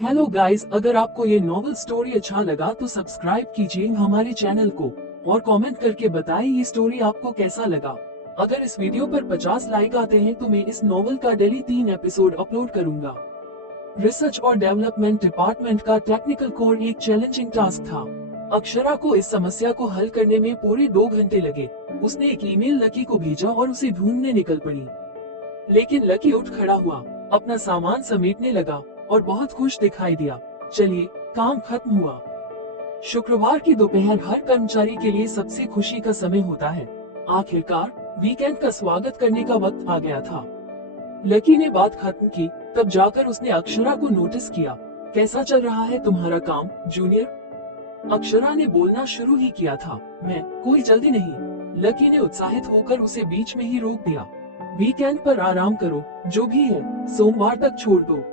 Hello guys, अगर आपको ये नॉवल स्टोरी अच्छा लगा तो सब्सक्राइब कीजिए हमारे चैनल को और कमेंट करके बताएं ये स्टोरी आपको कैसा लगा। अगर इस वीडियो पर 50 लाइक आते हैं तो मैं इस नॉवल का डेली 3 एपिसोड अपलोड करूंगा। रिसर्च और डेवलपमेंट डिपार्टमेंट का टेक्निकल कोर एक चैलेंजिंग टास्क था। अक्षरा को इस समस्या को हल करने में पूरे 2 घंटे लगे। उसने एक ईमेल लकी को भेजा और उसे ढूंढने निकल पड़ी। लेकिन लकी उठ खड़ा हुआ, अपना सामान समेटने लगा और बहुत खुश दिखाई दिया। चलिए, काम खत्म हुआ। शुक्रवार की दोपहर हर कर्मचारी के लिए सबसे खुशी का समय होता है। आखिरकार वीकेंड का स्वागत करने का वक्त आ गया था। लकी ने बात खत्म की, तब जाकर उसने अक्षरा को नोटिस किया। कैसा चल रहा है तुम्हारा काम, जूनियर? अक्षरा ने बोलना शुरू ही किया था। मैं कोई जल्दी नहीं। लकी ने उत्साहित होकर उसे बीच में ही रोक दिया। वीकेंड पर आराम करो, जो भी है सोमवार तक छोड़ दो।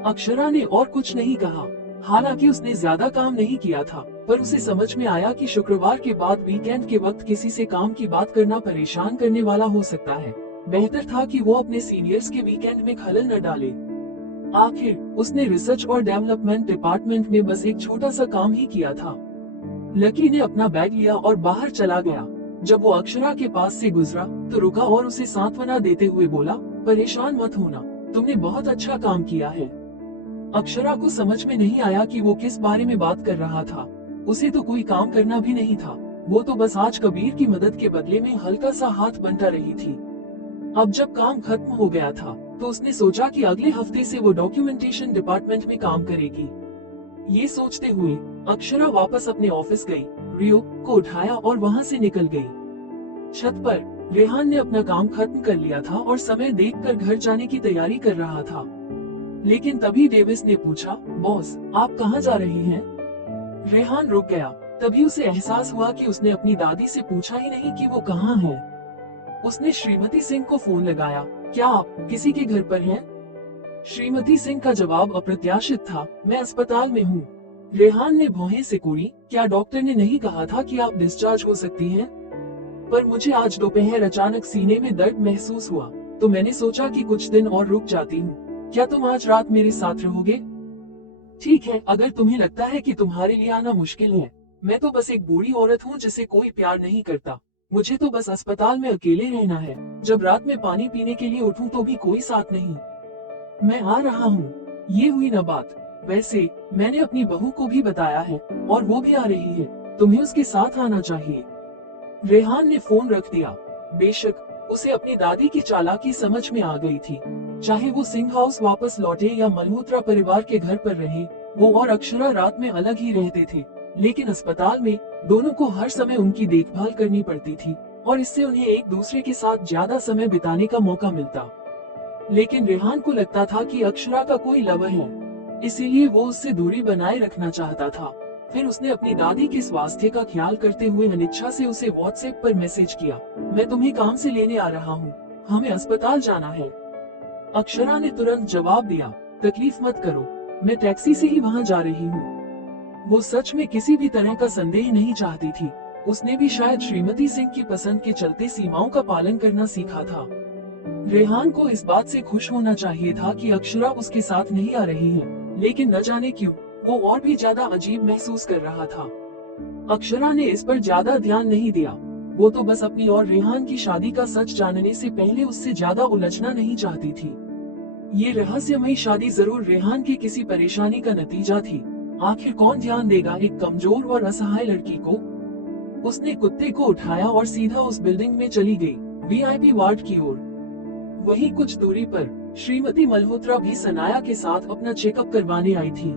अक्षरा ने और कुछ नहीं कहा। हालांकि उसने ज्यादा काम नहीं किया था, पर उसे समझ में आया कि शुक्रवार के बाद वीकेंड के वक्त किसी से काम की बात करना परेशान करने वाला हो सकता है। बेहतर था कि वो अपने सीनियर्स के वीकेंड में खलल न डाले। आखिर उसने रिसर्च और डेवलपमेंट डिपार्टमेंट में बस एक छोटा सा काम ही किया था। लकी ने अपना बैग लिया और बाहर चला गया। जब वो अक्षरा के पास से गुजरा तो रुका और उसे सांत्वना देते हुए बोला, परेशान मत होना, तुमने बहुत अच्छा काम किया है। अक्षरा को समझ में नहीं आया कि वो किस बारे में बात कर रहा था। उसे तो कोई काम करना भी नहीं था, वो तो बस आज कबीर की मदद के बदले में हल्का सा हाथ बंटा रही थी। अब जब काम खत्म हो गया था तो उसने सोचा कि अगले हफ्ते से वो डॉक्यूमेंटेशन डिपार्टमेंट में काम करेगी। ये सोचते हुए अक्षरा वापस अपने ऑफिस गई, रियो को उठाया और वहाँ से निकल गई। छत पर रेहान ने अपना काम खत्म कर लिया था और समय देखकर घर जाने की तैयारी कर रहा था। लेकिन तभी डेविस ने पूछा, बॉस आप कहाँ जा रहे हैं? रेहान रुक गया। तभी उसे एहसास हुआ कि उसने अपनी दादी से पूछा ही नहीं कि वो कहाँ है। उसने श्रीमती सिंह को फोन लगाया, क्या आप किसी के घर पर हैं? श्रीमती सिंह का जवाब अप्रत्याशित था, मैं अस्पताल में हूँ। रेहान ने भौहें सिकोड़ी, क्या डॉक्टर ने नहीं कहा था कि आप डिस्चार्ज हो सकती हैं? पर मुझे आज दोपहर अचानक सीने में दर्द महसूस हुआ, तो मैंने सोचा कि कुछ दिन और रुक जाती हूँ। क्या तुम आज रात मेरे साथ रहोगे? ठीक है, अगर तुम्हें लगता है कि तुम्हारे लिए आना मुश्किल है। मैं तो बस एक बूढ़ी औरत हूँ जिसे कोई प्यार नहीं करता। मुझे तो बस अस्पताल में अकेले रहना है। जब रात में पानी पीने के लिए उठूं तो भी कोई साथ नहीं। मैं आ रहा हूँ। ये हुई न बात। वैसे मैंने अपनी बहू को भी बताया है और वो भी आ रही है। तुम्हें उसके साथ आना चाहिए। रेहान ने फोन रख दिया। बेशक उसे अपनी दादी की चालाकी समझ में आ गई थी। चाहे वो सिंह हाउस वापस लौटे या मल्होत्रा परिवार के घर पर रहे, वो और अक्षरा रात में अलग ही रहते थे। लेकिन अस्पताल में दोनों को हर समय उनकी देखभाल करनी पड़ती थी और इससे उन्हें एक दूसरे के साथ ज्यादा समय बिताने का मौका मिलता। लेकिन रेहान को लगता था कि अक्षरा का कोई लव है, इसीलिए वो उससे दूरी बनाए रखना चाहता था। फिर उसने अपनी दादी के स्वास्थ्य का ख्याल करते हुए अनिच्छा से उसे व्हाट्सएप पर मैसेज किया, मैं तुम्हें काम से लेने आ रहा हूँ, हमें अस्पताल जाना है। अक्षरा ने तुरंत जवाब दिया, तकलीफ मत करो, मैं टैक्सी से ही वहाँ जा रही हूँ। वो सच में किसी भी तरह का संदेह नहीं चाहती थी। उसने भी शायद श्रीमती सिंह की पसंद के चलते सीमाओं का पालन करना सीखा था। रेहान को इस बात से खुश होना चाहिए था कि अक्षरा उसके साथ नहीं आ रही है, लेकिन न जाने क्यों वो और भी ज्यादा अजीब महसूस कर रहा था। अक्षरा ने इस पर ज्यादा ध्यान नहीं दिया। वो तो बस अपनी और रेहान की शादी का सच जानने से पहले उससे ज्यादा उलझना नहीं चाहती थी। ये रहस्यमयी शादी जरूर रेहान की किसी परेशानी का नतीजा थी। आखिर कौन ध्यान देगा एक कमजोर और असहाय लड़की को? उसने कुत्ते को उठाया और सीधा उस बिल्डिंग में चली गई, वीआईपी वार्ड की ओर। वहीं कुछ दूरी पर श्रीमती मल्होत्रा भी सनाया के साथ अपना चेकअप करवाने आई थी।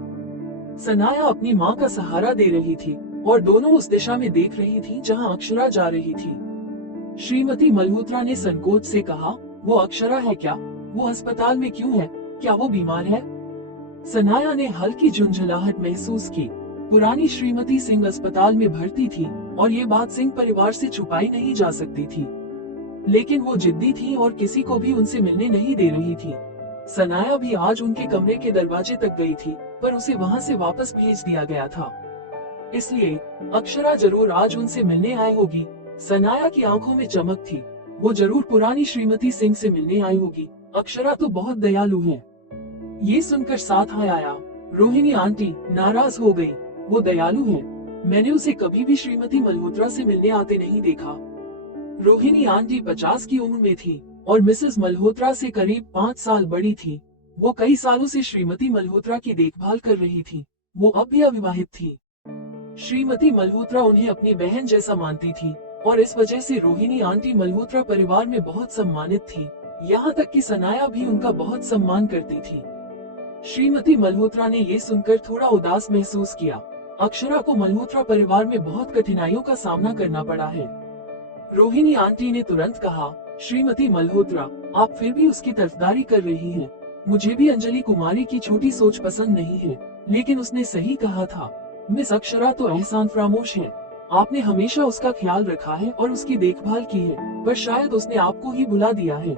सनाया अपनी माँ का सहारा दे रही थी और दोनों उस दिशा में देख रही थी जहाँ अक्षरा जा रही थी। श्रीमती मल्होत्रा ने संकोच से कहा, वो अक्षरा है क्या? वो अस्पताल में क्यों है? क्या वो बीमार है? सनाया ने हल्की झुंझलाहट महसूस की। पुरानी श्रीमती सिंह अस्पताल में भर्ती थी और ये बात सिंह परिवार से छुपाई नहीं जा सकती थी। लेकिन वो जिद्दी थी और किसी को भी उनसे मिलने नहीं दे रही थी। सनाया भी आज उनके कमरे के दरवाजे तक गई थी, पर उसे वहाँ से वापस भेज दिया गया था। इसलिए अक्षरा जरूर आज उनसे मिलने आई होगी। सनाया की आंखों में चमक थी। वो जरूर पुरानी श्रीमती सिंह से मिलने आई होगी। अक्षरा तो बहुत दयालु है। ये सुनकर साथ आया रोहिणी आंटी नाराज हो गई। वो दयालु है, मैंने उसे कभी भी श्रीमती मल्होत्रा से मिलने आते नहीं देखा। रोहिणी आंटी 50 की उम्र में थी और मिसेस मल्होत्रा से करीब 5 साल बड़ी थी। वो कई सालों से श्रीमती मल्होत्रा की देखभाल कर रही थी। वो अब भी अविवाहित थी। श्रीमती मल्होत्रा उन्हें अपनी बहन जैसा मानती थी और इस वजह से रोहिणी आंटी मल्होत्रा परिवार में बहुत सम्मानित थी। यहाँ तक कि सनाया भी उनका बहुत सम्मान करती थी। श्रीमती मल्होत्रा ने ये सुनकर थोड़ा उदास महसूस किया। अक्षरा को मल्होत्रा परिवार में बहुत कठिनाइयों का सामना करना पड़ा है। रोहिणी आंटी ने तुरंत कहा, श्रीमती मल्होत्रा, आप फिर भी उसकी तरफदारी कर रही हैं। मुझे भी अंजलि कुमारी की छोटी सोच पसंद नहीं है, लेकिन उसने सही कहा था। मिस अक्षरा तो एहसान फरामोश है। आपने हमेशा उसका ख्याल रखा है और उसकी देखभाल की है, पर शायद उसने आपको ही भुला दिया है।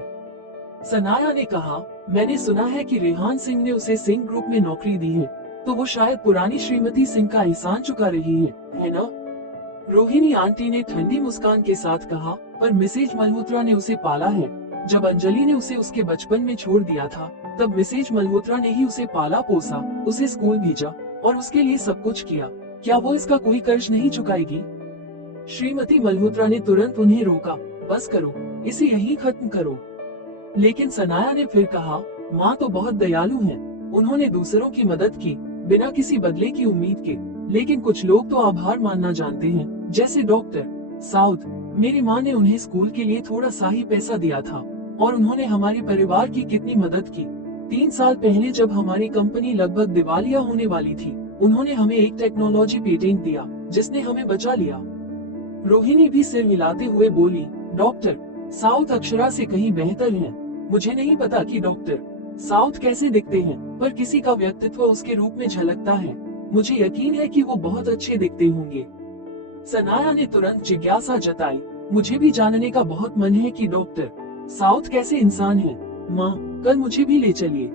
सनाया ने कहा, मैंने सुना है कि रेहान सिंह ने उसे सिंह ग्रुप में नौकरी दी है, तो वो शायद पुरानी श्रीमती सिंह का एहसान चुका रही है ना? रोहिणी आंटी ने ठंडी मुस्कान के साथ कहा, पर मिसेज मल्होत्रा ने उसे पाला है। जब अंजलि ने उसे उसके बचपन में छोड़ दिया था, तब मिसेज मल्होत्रा ने ही उसे पाला पोसा, उसे स्कूल भेजा और उसके लिए सब कुछ किया। क्या वो इसका कोई कर्ज नहीं चुकाएगी? श्रीमती मल्होत्रा ने तुरंत उन्हें रोका, बस करो, इसे यहीं खत्म करो। लेकिन सनाया ने फिर कहा, माँ तो बहुत दयालु हैं। उन्होंने दूसरों की मदद की बिना किसी बदले की उम्मीद के। लेकिन कुछ लोग तो आभार मानना जानते हैं, जैसे डॉक्टर साउथ। मेरी माँ ने उन्हें स्कूल के लिए थोड़ा सा ही पैसा दिया था और उन्होंने हमारे परिवार की कितनी मदद की। 3 साल पहले जब हमारी कंपनी लगभग दिवालिया होने वाली थी, उन्होंने हमें एक टेक्नोलॉजी पेटेंट दिया जिसने हमें बचा लिया। रोहिणी भी सिर हिलाते हुए बोली, डॉक्टर साउथ अक्षरा से कहीं बेहतर हैं। मुझे नहीं पता कि डॉक्टर साउथ कैसे दिखते हैं, पर किसी का व्यक्तित्व उसके रूप में झलकता है। मुझे यकीन है कि वो बहुत अच्छे दिखते होंगे। सनाया ने तुरंत जिज्ञासा जताई, मुझे भी जानने का बहुत मन है कि डॉक्टर साउथ कैसे इंसान है। माँ, कल मुझे भी ले चलिए।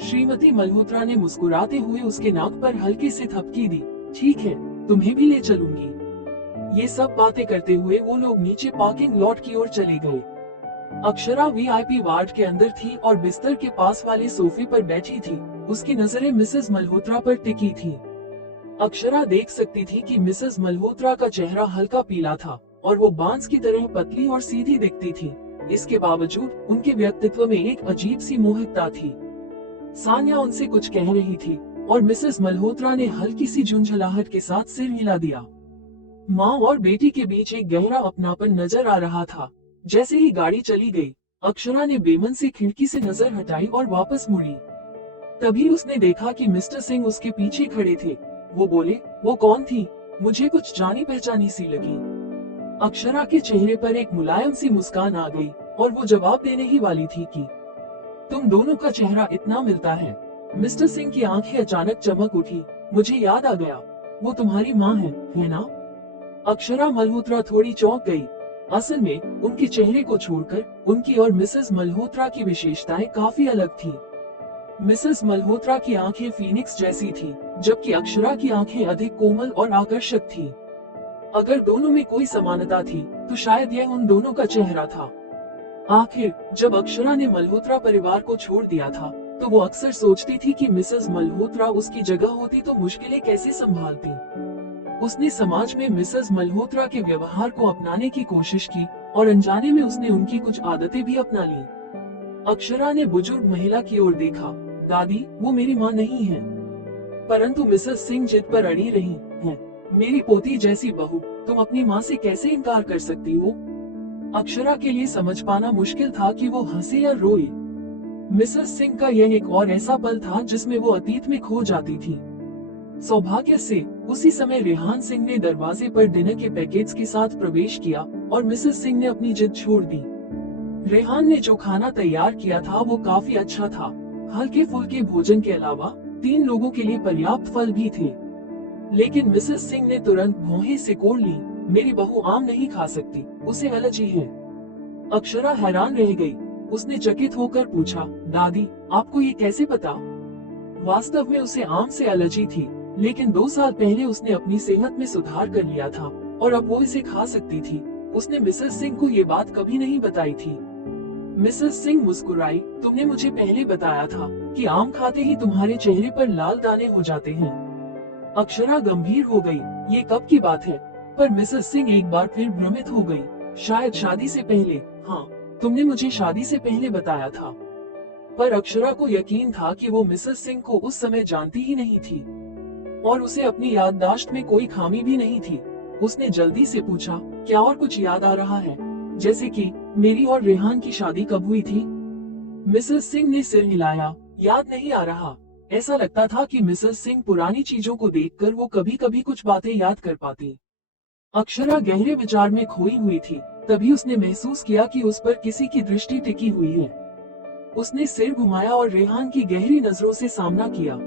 श्रीमती मल्होत्रा ने मुस्कुराते हुए उसके नाक पर हल्के से थपकी दी, ठीक है, तुम्हें भी ले चलूंगी। ये सब बातें करते हुए वो लोग नीचे पार्किंग लॉट की ओर चले गए। अक्षरा वीआईपी वार्ड के अंदर थी और बिस्तर के पास वाले सोफे पर बैठी थी। उसकी नजरें मिसेस मल्होत्रा पर टिकी थी। अक्षरा देख सकती थी कि मिसेस मल्होत्रा का चेहरा हल्का पीला था और वो बांस की तरह पतली और सीधी दिखती थी। इसके बावजूद उनके व्यक्तित्व में एक अजीब सी मोहकता थी। सान्या उनसे कुछ कह रही थी और मिसेस मल्होत्रा ने हल्की सी झुंझलाहट के साथ सिर हिला दिया। माँ और बेटी के बीच एक गहरा अपनापन नजर आ रहा था। जैसे ही गाड़ी चली गई, अक्षरा ने बेमन से खिड़की से नजर हटाई और वापस मुड़ी। तभी उसने देखा कि मिस्टर सिंह उसके पीछे खड़े थे। वो बोले, वो कौन थी? मुझे कुछ जानी पहचानी सी लगी। अक्षरा के चेहरे पर एक मुलायम सी मुस्कान आ गई और वो जवाब देने ही वाली थी कि तुम दोनों का चेहरा इतना मिलता है। मिस्टर सिंह की आंखें अचानक चमक उठी। मुझे याद आ गया, वो तुम्हारी माँ है ना? अक्षरा मल्होत्रा थोड़ी चौंक गई। असल में उनके चेहरे को छोड़कर उनकी और मिसेस मल्होत्रा की विशेषताएं काफी अलग थी। मिसेस मल्होत्रा की आंखें फीनिक्स जैसी थी, जबकि अक्षरा की आंखें अधिक कोमल और आकर्षक थी। अगर दोनों में कोई समानता थी, तो शायद यह उन दोनों का चेहरा था। आखिर जब अक्षरा ने मल्होत्रा परिवार को छोड़ दिया था, तो वो अक्सर सोचती थी कि मिसेस मल्होत्रा उसकी जगह होती तो मुश्किलें कैसे संभालती। उसने समाज में मिसेस मल्होत्रा के व्यवहार को अपनाने की कोशिश की और अनजाने में उसने उनकी कुछ आदतें भी अपना ली। अक्षरा ने बुजुर्ग महिला की ओर देखा। दादी, वो मेरी माँ नहीं है। परंतु मिसेस सिंह जिद पर अड़ी रही हैं। मेरी पोती जैसी बहू, तुम अपनी माँ से कैसे इनकार कर सकती हो? अक्षरा के लिए समझ पाना मुश्किल था कि वो हंसे या रोए। मिसेस सिंह का यह एक और ऐसा पल था जिसमें वो अतीत में खो जाती थी। सौभाग्य से उसी समय रेहान सिंह ने दरवाजे पर डिनर के पैकेट्स के साथ प्रवेश किया और मिसेस सिंह ने अपनी जिद छोड़ दी। रेहान ने जो खाना तैयार किया था वो काफी अच्छा था। हल्के फुल्के भोजन के अलावा 3 लोगों के लिए पर्याप्त फल भी थे। लेकिन मिसेस सिंह ने तुरंत भौहें सिकोड़ ली। मेरी बहू आम नहीं खा सकती, उसे एलर्जी है। अक्षरा हैरान रह गई। उसने चकित होकर पूछा, दादी, आपको ये कैसे पता? वास्तव में उसे आम से एलर्जी थी, लेकिन 2 साल पहले उसने अपनी सेहत में सुधार कर लिया था और अब वो इसे खा सकती थी। उसने मिसेस सिंह को ये बात कभी नहीं बताई थी। मिसेस सिंह मुस्कुराई, तुमने मुझे पहले बताया था कि आम खाते ही तुम्हारे चेहरे पर लाल दाने हो जाते हैं। अक्षरा गंभीर हो गई, ये कब की बात है? पर मिसेस सिंह एक बार फिर भ्रमित हो गई। शायद शादी से पहले। हाँ, तुमने मुझे शादी से पहले बताया था। पर अक्षरा को यकीन था कि वो मिसेस सिंह को उस समय जानती ही नहीं थी और उसे अपनी याददाश्त में कोई खामी भी नहीं थी। उसने जल्दी से पूछा, क्या और कुछ याद आ रहा है? जैसे कि मेरी और रेहान की शादी कब हुई थी? मिसेस सिंह ने सिर हिलाया, याद नहीं आ रहा। ऐसा लगता था कि मिसेस सिंह पुरानी चीजों को देखकर वो कभी कभी कुछ बातें याद कर पाती। अक्षरा गहरे विचार में खोई हुई थी। तभी उसने महसूस किया कि उस पर किसी की दृष्टि टिकी हुई है। उसने सिर घुमाया और रेहान की गहरी नजरों से सामना किया।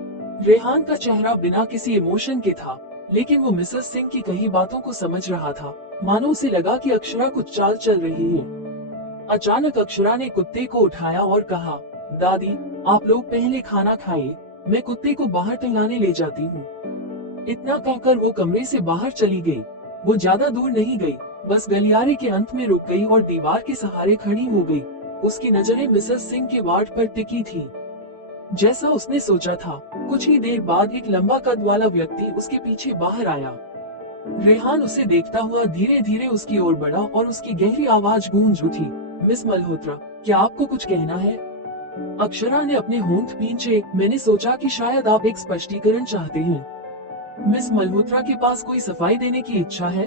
रेहान का चेहरा बिना किसी इमोशन के था, लेकिन वो मिसेस सिंह की कही बातों को समझ रहा था। मानो उसे लगा कि अक्षरा कुछ चाल चल रही है। अचानक अक्षरा ने कुत्ते को उठाया और कहा, दादी, आप लोग पहले खाना खाइए, मैं कुत्ते को बाहर टहलाने ले जाती हूँ। इतना कहकर वो कमरे से बाहर चली गई। वो ज्यादा दूर नहीं गई, बस गलियारे के अंत में रुक गई और दीवार के सहारे खड़ी हो गई। उसकी नजरें मिसेस सिंह के वार्ड पर टिकी थी। जैसा उसने सोचा था, कुछ ही देर बाद एक लंबा कद वाला व्यक्ति उसके पीछे बाहर आया। रेहान उसे देखता हुआ धीरे धीरे उसकी ओर बढ़ा और उसकी गहरी आवाज गूंज उठी, मिस मल्होत्रा, क्या आपको कुछ कहना है? अक्षरा ने अपने होंठ भींचे, मैंने सोचा कि शायद आप एक स्पष्टीकरण चाहते हैं। मिस मल्होत्रा के पास कोई सफाई देने की इच्छा है?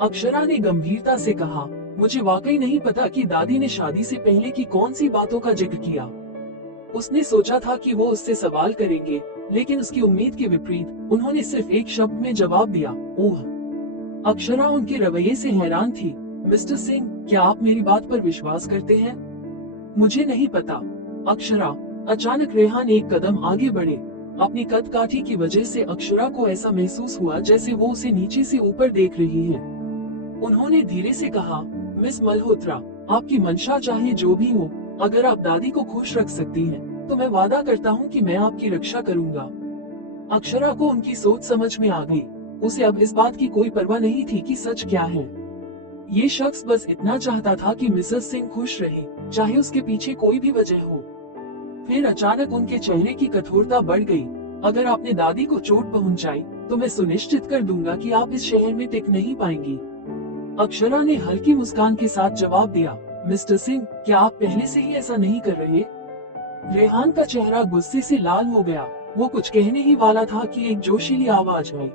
अक्षरा ने गंभीरता से कहा, मुझे वाकई नहीं पता कि दादी ने शादी से पहले की कौन सी बातों का जिक्र किया। उसने सोचा था कि वो उससे सवाल करेंगे, लेकिन उसकी उम्मीद के विपरीत उन्होंने सिर्फ एक शब्द में जवाब दिया, ओह। अक्षरा उनके रवैये से हैरान थी। मिस्टर सिंह, क्या आप मेरी बात पर विश्वास करते हैं? मुझे नहीं पता। अक्षरा। अचानक रेहान एक कदम आगे बढ़े। अपनी कद काठी की वजह से अक्षरा को ऐसा महसूस हुआ जैसे वो उसे नीचे से ऊपर देख रही है। उन्होंने धीरे से कहा, मिस मल्होत्रा, आपकी मंशा चाहे जो भी हो, अगर आप दादी को खुश रख सकती हैं, तो मैं वादा करता हूँ कि मैं आपकी रक्षा करूंगा। अक्षरा को उनकी सोच समझ में आ गई। उसे अब इस बात की कोई परवाह नहीं थी कि सच क्या है। ये शख्स बस इतना चाहता था कि मिसेस सिंह खुश रहे, चाहे उसके पीछे कोई भी वजह हो। फिर अचानक उनके चेहरे की कठोरता बढ़ गई। अगर आपने दादी को चोट पहुंचाई, तो मैं सुनिश्चित कर दूंगा कि आप इस शहर में टिक नहीं पाएंगी। अक्षरा ने हल्की मुस्कान के साथ जवाब दिया, मिस्टर सिंह, क्या आप पहले से ही ऐसा नहीं कर रहे? रेहान का चेहरा गुस्से से लाल हो गया। वो कुछ कहने ही वाला था कि एक जोशीली आवाज आई,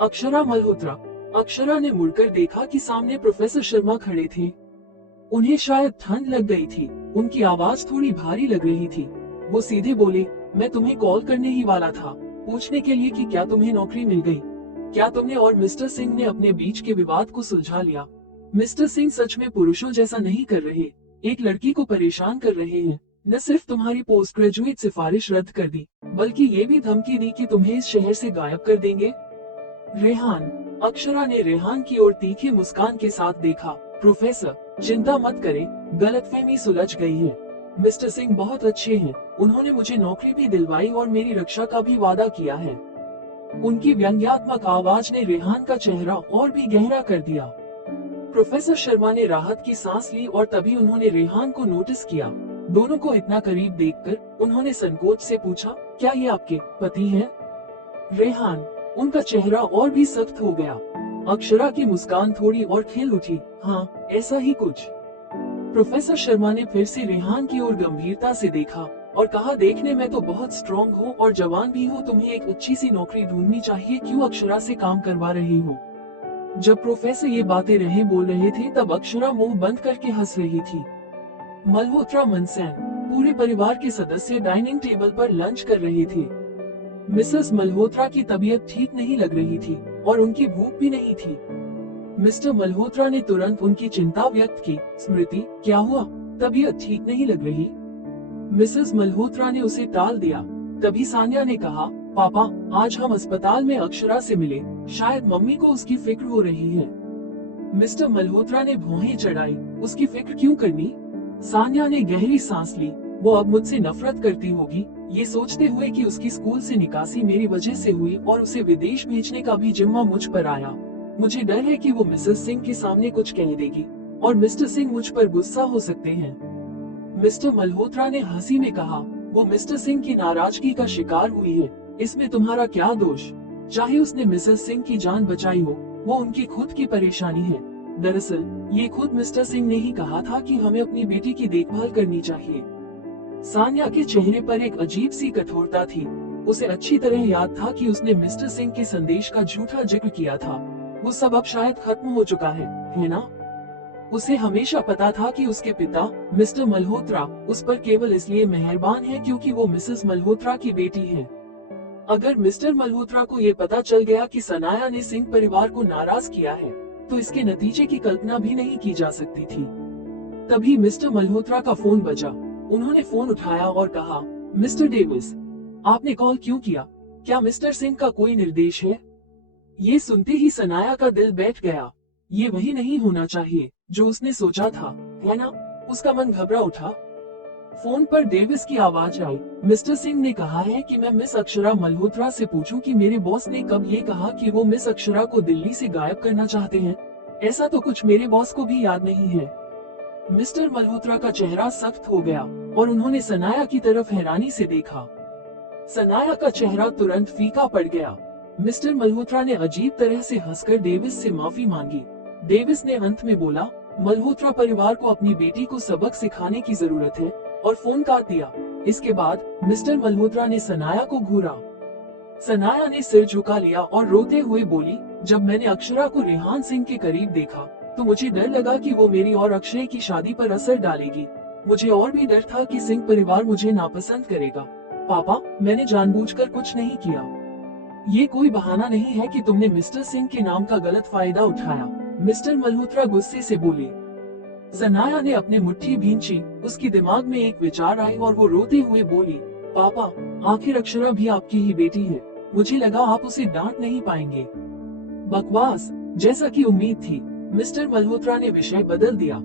अक्षरा मल्होत्रा। अक्षरा ने मुड़कर देखा कि सामने प्रोफेसर शर्मा खड़े थे। उन्हें शायद ठंड लग गई थी। उनकी आवाज थोड़ी भारी लग रही थी। वो सीधे बोले, मैं तुम्हें कॉल करने ही वाला था, पूछने के लिए कि क्या तुम्हें नौकरी मिल गई? क्या तुमने और मिस्टर सिंह ने अपने बीच के विवाद को सुलझा लिया? मिस्टर सिंह सच में पुरुषों जैसा नहीं कर रहे, एक लड़की को परेशान कर रहे हैं। न सिर्फ तुम्हारी पोस्ट ग्रेजुएट सिफारिश रद्द कर दी, बल्कि ये भी धमकी दी कि तुम्हें इस शहर से गायब कर देंगे। रेहान। अक्षरा ने रेहान की ओर तीखी मुस्कान के साथ देखा। प्रोफेसर, चिंता मत करें, गलतफहमी सुलझ गई है। मिस्टर सिंह बहुत अच्छे हैं, उन्होंने मुझे नौकरी भी दिलवाई और मेरी रक्षा का भी वादा किया है। उनकी व्यंग्यात्मक आवाज ने रेहान का चेहरा और भी गहरा कर दिया। प्रोफेसर शर्मा ने राहत की सांस ली और तभी उन्होंने रेहान को नोटिस किया। दोनों को इतना करीब देखकर उन्होंने संकोच से पूछा, क्या ये आपके पति हैं? रेहान। उनका चेहरा और भी सख्त हो गया। अक्षरा की मुस्कान थोड़ी और खिल उठी, हाँ, ऐसा ही कुछ। प्रोफेसर शर्मा ने फिर से रेहान की ओर गंभीरता से देखा और कहा, देखने में तो बहुत स्ट्रॉन्ग हो और जवान भी हो, तुम्हें एक अच्छी सी नौकरी ढूंढनी चाहिए, क्यों अक्षरा से काम करवा रही हो? जब प्रोफेसर ये बातें बोल रहे थे, तब अक्षरा मुंह बंद करके हंस रही थी। मल्होत्रा मनसेन। पूरे परिवार के सदस्य डाइनिंग टेबल पर लंच कर रहे थे। मिसेस मल्होत्रा की तबीयत ठीक नहीं लग रही थी और उनकी भूख भी नहीं थी। मिस्टर मल्होत्रा ने तुरंत उनकी चिंता व्यक्त की। स्मृति, क्या हुआ? तबीयत ठीक नहीं लग रही? मिसेस मल्होत्रा ने उसे टाल दिया। तभी सान्या ने कहा, पापा, आज हम अस्पताल में अक्षरा से मिले, शायद मम्मी को उसकी फिक्र हो रही है। मिस्टर मल्होत्रा ने भौहें चढ़ाई। उसकी फिक्र क्यों करनी? सान्या ने गहरी सांस ली। वो अब मुझसे नफरत करती होगी, ये सोचते हुए कि उसकी स्कूल से निकासी मेरी वजह से हुई और उसे विदेश भेजने का भी जिम्मा मुझ पर आया। मुझे डर है कि वो मिसेस सिंह के सामने कुछ कह देगी और मिस्टर सिंह मुझ पर गुस्सा हो सकते हैं। मिस्टर मल्होत्रा ने हंसी में कहा, वो मिस्टर सिंह की नाराजगी का शिकार हुई है, इसमें तुम्हारा क्या दोष? चाहे उसने मिसेस सिंह की जान बचाई हो, वो उनकी खुद की परेशानी है। दरअसल ये खुद मिस्टर सिंह ने ही कहा था कि हमें अपनी बेटी की देखभाल करनी चाहिए। सान्या के चेहरे पर एक अजीब सी कठोरता थी। उसे अच्छी तरह याद था कि उसने मिस्टर सिंह के संदेश का झूठा जिक्र किया था। वो सब अब शायद खत्म हो चुका है ना? उसे हमेशा पता था कि उसके पिता मिस्टर मल्होत्रा उस पर केवल इसलिए मेहरबान है क्योंकि वो मिसेस मल्होत्रा की बेटी है। अगर मिस्टर मल्होत्रा को ये पता चल गया कि सनाया ने सिंह परिवार को नाराज किया है, तो इसके नतीजे की कल्पना भी नहीं की जा सकती थी। तभी मिस्टर मल्होत्रा का फोन बजा। उन्होंने फोन उठाया और कहा, मिस्टर डेविस, आपने कॉल क्यों किया? क्या मिस्टर सिंह का कोई निर्देश है? ये सुनते ही सनाया का दिल बैठ गया। ये वही नहीं होना चाहिए जो उसने सोचा था, है ना? उसका मन घबरा उठा। फोन पर डेविस की आवाज आई। मिस्टर सिंह ने कहा है कि मैं मिस अक्षरा मल्होत्रा से पूछूं कि मेरे बॉस ने कब ये कहा कि वो मिस अक्षरा को दिल्ली से गायब करना चाहते हैं। ऐसा तो कुछ मेरे बॉस को भी याद नहीं है। मिस्टर मल्होत्रा का चेहरा सख्त हो गया और उन्होंने सनाया की तरफ हैरानी से देखा। सनाया का चेहरा तुरंत फीका पड़ गया। मिस्टर मल्होत्रा ने अजीब तरह से हंसकर डेविस से माफी मांगी। डेविस ने अंत में बोला, मल्होत्रा परिवार को अपनी बेटी को सबक सिखाने की जरूरत है, और फोन काट दिया। इसके बाद मिस्टर मल्होत्रा ने सनाया को घूरा। सनाया ने सिर झुका लिया और रोते हुए बोली, जब मैंने अक्षरा को रेहान सिंह के करीब देखा तो मुझे डर लगा कि वो मेरी और अक्षय की शादी पर असर डालेगी। मुझे और भी डर था कि सिंह परिवार मुझे नापसंद करेगा। पापा, मैंने जानबूझकर कुछ नहीं किया। ये कोई बहाना नहीं है कि तुमने मिस्टर सिंह के नाम का गलत फायदा उठाया। मिस्टर मल्होत्रा गुस्से से बोले। सनाया ने अपनी मुट्ठी भींची। उसकी दिमाग में एक विचार आई और वो रोते हुए बोली, पापा, आखिर अक्षरा भी आपकी ही बेटी है। मुझे लगा आप उसे डांट नहीं पाएंगे। बकवास, जैसा कि उम्मीद थी। मिस्टर मल्होत्रा ने विषय बदल दिया।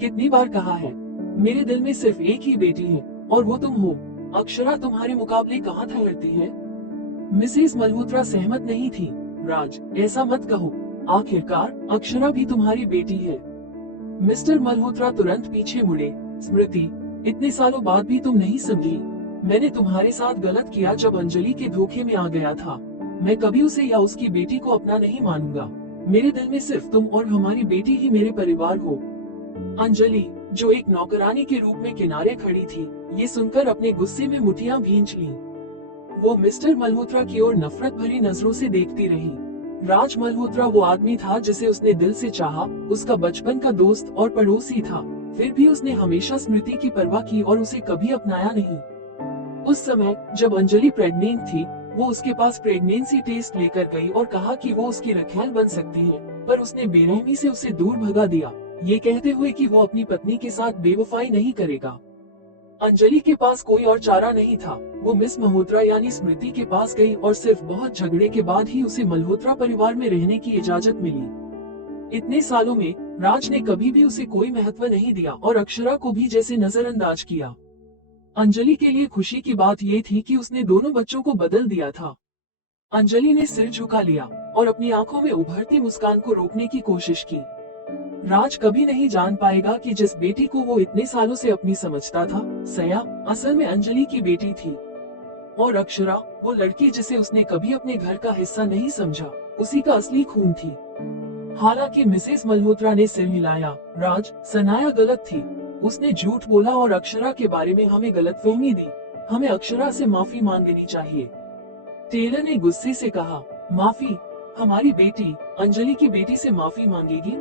कितनी बार कहा है, मेरे दिल में सिर्फ एक ही बेटी है और वो तुम हो। अक्षरा तुम्हारे मुकाबले कहाँ ठहरती है? मिसेस मल्होत्रा सहमत नहीं थी। राज, ऐसा मत कहो। आखिरकार अक्षरा भी तुम्हारी बेटी है। मिस्टर मल्होत्रा तुरंत पीछे मुड़े। स्मृति, इतने सालों बाद भी तुम नहीं समझी। मैंने तुम्हारे साथ गलत किया जब अंजलि के धोखे में आ गया था। मैं कभी उसे या उसकी बेटी को अपना नहीं मानूंगा। मेरे दिल में सिर्फ तुम और हमारी बेटी ही मेरे परिवार हो। अंजलि, जो एक नौकरानी के रूप में किनारे खड़ी थी, ये सुनकर अपने गुस्से में मुठियां भींच लीं। वो मिस्टर मल्होत्रा की ओर नफरत भरी नजरों से देखती रही। राज मल्होत्रा वो आदमी था जिसे उसने दिल से चाहा, उसका बचपन का दोस्त और पड़ोसी था। फिर भी उसने हमेशा स्मृति की परवाह की और उसे कभी अपनाया नहीं। उस समय जब अंजलि प्रेग्नेंट थी, वो उसके पास प्रेगनेंसी टेस्ट लेकर गई और कहा कि वो उसकी रखैल बन सकती है, पर उसने बेरहमी से उसे दूर भगा दिया, ये कहते हुए कि वो अपनी पत्नी के साथ बेवफाई नहीं करेगा। अंजलि के पास कोई और चारा नहीं था। वो मिस मल्होत्रा यानी स्मृति के पास गई और सिर्फ बहुत झगड़े के बाद ही उसे मल्होत्रा परिवार में रहने की इजाजत मिली। इतने सालों में राज ने कभी भी उसे कोई महत्व नहीं दिया और अक्षरा को भी जैसे नजरअंदाज किया। अंजलि के लिए खुशी की बात ये थी कि उसने दोनों बच्चों को बदल दिया था। अंजलि ने सिर झुका लिया और अपनी आंखों में उभरती मुस्कान को रोकने की कोशिश की। राज कभी नहीं जान पाएगा कि जिस बेटी को वो इतने सालों से अपनी समझता था, सया असल में अंजलि की बेटी थी। और अक्षरा, वो लड़की जिसे उसने कभी अपने घर का हिस्सा नहीं समझा, उसी का असली खून थी। हालांकि मिसेस मल्होत्रा ने सिर हिलाया। राज, सनाया गलत थी। उसने झूठ बोला और अक्षरा के बारे में हमें गलतफहमी दी। हमें अक्षरा से माफी मांगनी चाहिए। टेलर ने गुस्से से कहा, माफी? हमारी बेटी अंजलि की बेटी से माफी मांगेगी?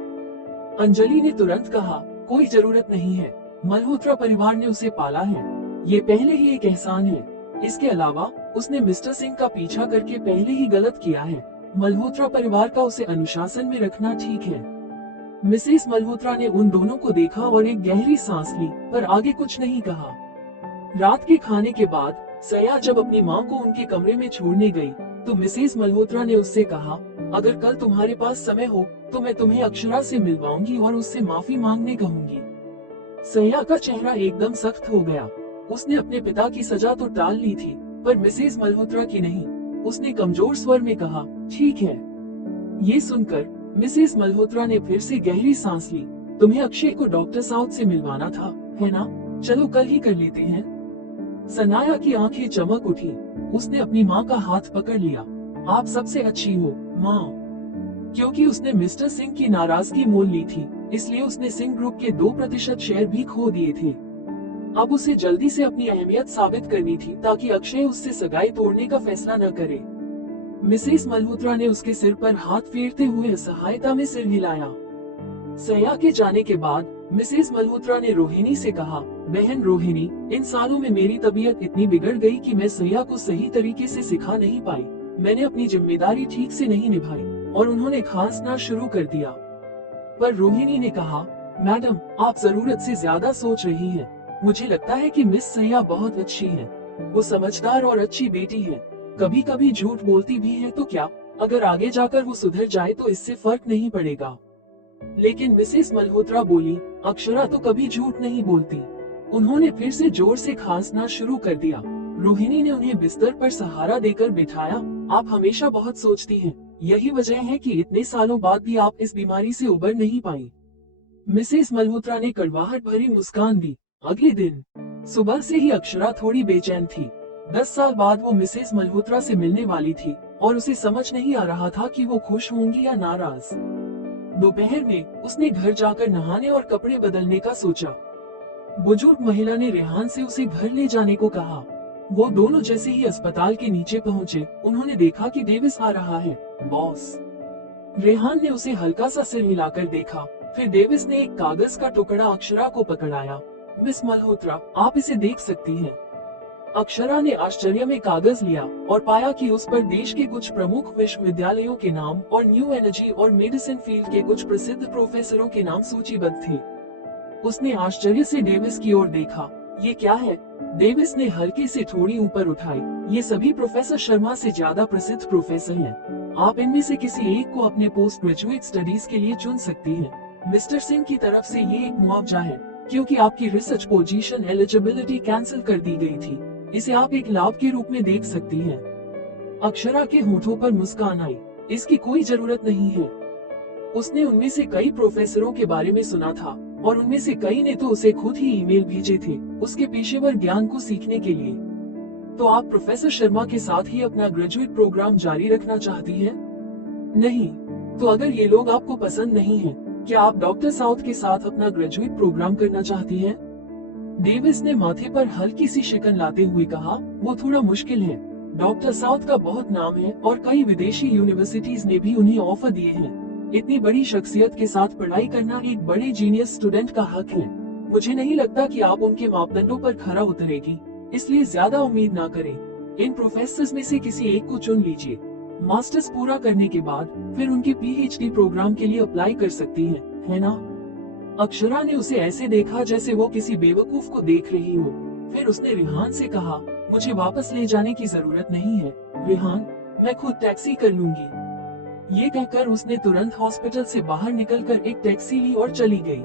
अंजलि ने तुरंत कहा, कोई जरूरत नहीं है। मल्होत्रा परिवार ने उसे पाला है, ये पहले ही एक एहसान है। इसके अलावा उसने मिस्टर सिंह का पीछा करके पहले ही गलत किया है। मल्होत्रा परिवार का उसे अनुशासन में रखना ठीक है। मिसेस मल्होत्रा ने उन दोनों को देखा और एक गहरी सांस ली, पर आगे कुछ नहीं कहा। रात के खाने के बाद सया जब अपनी माँ को उनके कमरे में छोड़ने गई, तो मिसेस मल्होत्रा ने उससे कहा, अगर कल तुम्हारे पास समय हो तो मैं तुम्हें अक्षरा से मिलवाऊंगी और उससे माफी मांगने कहूंगी। सया का चेहरा एकदम सख्त हो गया। उसने अपने पिता की सजा तो टाल ली थी, पर मिसेस मल्होत्रा की नहीं। उसने कमजोर स्वर में कहा, ठीक है। ये सुनकर मिसेस मल्होत्रा ने फिर से गहरी सांस ली। तुम्हें अक्षय को डॉक्टर साउथ से मिलवाना था, है ना? चलो कल ही कर लेते हैं। सनाया की आंखें चमक उठी। उसने अपनी माँ का हाथ पकड़ लिया। आप सबसे अच्छी हो माँ। क्योंकि उसने मिस्टर सिंह की नाराजगी मोल ली थी, इसलिए उसने सिंह ग्रुप के 2% शेयर भी खो दिए थे। अब उसे जल्दी से अपनी अहमियत साबित करनी थी ताकि अक्षय उससे सगाई तोड़ने का फैसला न करे। मिसेस मल्होत्रा ने उसके सिर पर हाथ फेरते हुए असहायता में सिर हिलाया। सया के जाने के बाद मिसेस मल्होत्रा ने रोहिणी से कहा, बहन रोहिणी, इन सालों में मेरी तबीयत इतनी बिगड़ गई कि मैं सया को सही तरीके से सिखा नहीं पाई। मैंने अपनी जिम्मेदारी ठीक से नहीं निभाई और उन्होंने खांसना शुरू कर दिया। पर रोहिणी ने कहा, मैडम, आप जरूरत से ज्यादा सोच रही हैं। मुझे लगता है कि मिस सया बहुत अच्छी है। वो समझदार और अच्छी बेटी है। कभी कभी झूठ बोलती भी है तो क्या, अगर आगे जाकर वो सुधर जाए तो इससे फर्क नहीं पड़ेगा। लेकिन मिसेस मल्होत्रा बोली, अक्षरा तो कभी झूठ नहीं बोलती। उन्होंने फिर से जोर से खांसना शुरू कर दिया। रोहिणी ने उन्हें बिस्तर पर सहारा देकर बिठाया। आप हमेशा बहुत सोचती हैं। यही वजह है कि इतने सालों बाद भी आप इस बीमारी से उबर नहीं पाई। मिसेस मल्होत्रा ने कड़वाहट भरी मुस्कान दी। अगले दिन सुबह से ही अक्षरा थोड़ी बेचैन थी। 10 साल बाद वो मिसेस मल्होत्रा से मिलने वाली थी और उसे समझ नहीं आ रहा था कि वो खुश होंगी या नाराज। दोपहर में उसने घर जाकर नहाने और कपड़े बदलने का सोचा। बुजुर्ग महिला ने रेहान से उसे घर ले जाने को कहा। वो दोनों जैसे ही अस्पताल के नीचे पहुंचे, उन्होंने देखा कि डेविस आ रहा है। बॉस। रेहान ने उसे हल्का सा सिर हिलाकर देखा। फिर डेविस ने एक कागज का टुकड़ा अक्षरा को पकड़ाया। मिस मल्होत्रा, आप इसे देख सकती हैं। अक्षरा ने आश्चर्य में कागज लिया और पाया कि उस पर देश के कुछ प्रमुख विश्वविद्यालयों के नाम और न्यू एनर्जी और मेडिसिन फील्ड के कुछ प्रसिद्ध प्रोफेसरों के नाम सूचीबद्ध थे। उसने आश्चर्य से डेविस की ओर देखा। ये क्या है? डेविस ने हल्के से थोड़ी ऊपर उठाई। ये सभी प्रोफेसर शर्मा से ज्यादा प्रसिद्ध प्रोफेसर हैं। आप इनमें से किसी एक को अपने पोस्ट ग्रेजुएट स्टडीज के लिए चुन सकती हैं। मिस्टर सिंह की तरफ से ये एक मुआवजा है, क्योंकि आपकी रिसर्च पोजीशन एलिजिबिलिटी कैंसिल कर दी गई थी। इसे आप एक लाभ के रूप में देख सकती हैं। अक्षरा के होठों पर मुस्कान आई। इसकी कोई जरूरत नहीं है। उसने उनमें से कई प्रोफेसरों के बारे में सुना था और उनमें से कई ने तो उसे खुद ही ईमेल भेजे थे उसके पेशेवर ज्ञान को सीखने के लिए। तो आप प्रोफेसर शर्मा के साथ ही अपना ग्रेजुएट प्रोग्राम जारी रखना चाहती हैं? नहीं। तो अगर ये लोग आपको पसंद नहीं हैं, क्या आप डॉक्टर साउथ के साथ अपना ग्रेजुएट प्रोग्राम करना चाहती हैं? डेविस ने माथे पर हल्की सी शिकन लाते हुए कहा, वो थोड़ा मुश्किल है। डॉक्टर साउथ का बहुत नाम है और कई विदेशी यूनिवर्सिटीज ने भी उन्हें ऑफर दिए हैं। इतनी बड़ी शख्सियत के साथ पढ़ाई करना एक बड़े जीनियस स्टूडेंट का हक है। मुझे नहीं लगता कि आप उनके मापदंडों पर खरा उतरेगी, इसलिए ज्यादा उम्मीद ना करें। इन प्रोफेसर्स में से किसी एक को चुन लीजिए। मास्टर्स पूरा करने के बाद फिर उनके पीएचडी प्रोग्राम के लिए अप्लाई कर सकती हैं, है ना? अक्षरा ने उसे ऐसे देखा जैसे वो किसी बेवकूफ को देख रही हो। फिर उसने रेहान से कहा, मुझे वापस ले जाने की जरूरत नहीं है रेहान, मैं खुद टैक्सी कर लूंगी। ये कहकर उसने तुरंत हॉस्पिटल से बाहर निकलकर एक टैक्सी ली और चली गई।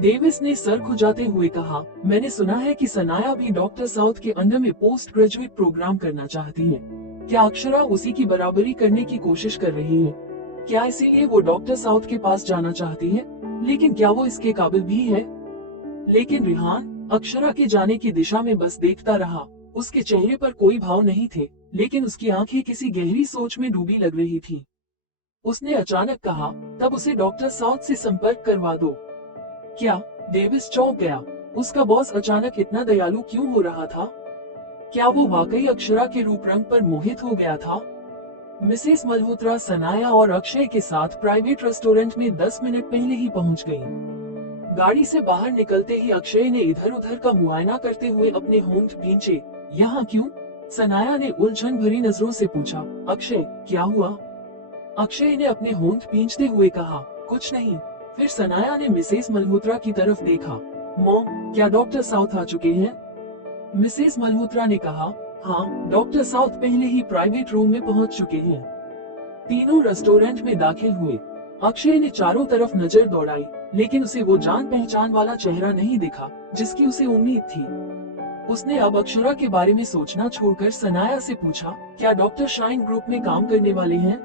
डेविस ने सर खुजाते हुए कहा, मैंने सुना है कि सनाया भी डॉक्टर साउथ के अंडर में पोस्ट ग्रेजुएट प्रोग्राम करना चाहती है। क्या अक्षरा उसी की बराबरी करने की कोशिश कर रही है? क्या इसीलिए वो डॉक्टर साउथ के पास जाना चाहती है? लेकिन क्या वो इसके काबिल भी है? लेकिन रेहान अक्षरा के जाने की दिशा में बस देखता रहा। उसके चेहरे पर कोई भाव नहीं थे, लेकिन उसकी आंखें किसी गहरी सोच में डूबी लग रही थी। उसने अचानक कहा, तब उसे डॉक्टर साउथ से संपर्क करवा दो। क्या? डेविस चौंक गया। उसका बॉस अचानक इतना दयालु क्यों हो रहा था? क्या वो वाकई अक्षरा के रूप रंग पर मोहित हो गया था? मिसेस मल्होत्रा सनाया और अक्षय के साथ प्राइवेट रेस्टोरेंट में 10 मिनट पहले ही पहुंच गई। गाड़ी से बाहर निकलते ही अक्षय ने इधर उधर का मुआयना करते हुए अपने होंठ भींचे। यहाँ क्यों? सनाया ने उलझन भरी नजरों से पूछा। अक्षय, क्या हुआ? अक्षय ने अपने होंठ भींचते हुए कहा, कुछ नहीं। फिर सनाया ने मिसेस मल्होत्रा की तरफ देखा। मॉम, क्या डॉक्टर साउथ आ चुके हैं? मिसेस मल्होत्रा ने कहा, हाँ, डॉक्टर साउथ पहले ही प्राइवेट रूम में पहुंच चुके हैं। तीनों रेस्टोरेंट में दाखिल हुए। अक्षय ने चारों तरफ नजर दौड़ाई, लेकिन उसे वो जान पहचान वाला चेहरा नहीं दिखा जिसकी उसे उम्मीद थी। उसने अब अक्षरा के बारे में सोचना छोड़कर सनाया से पूछा, क्या डॉक्टर शाइन ग्रुप में काम करने वाले हैं?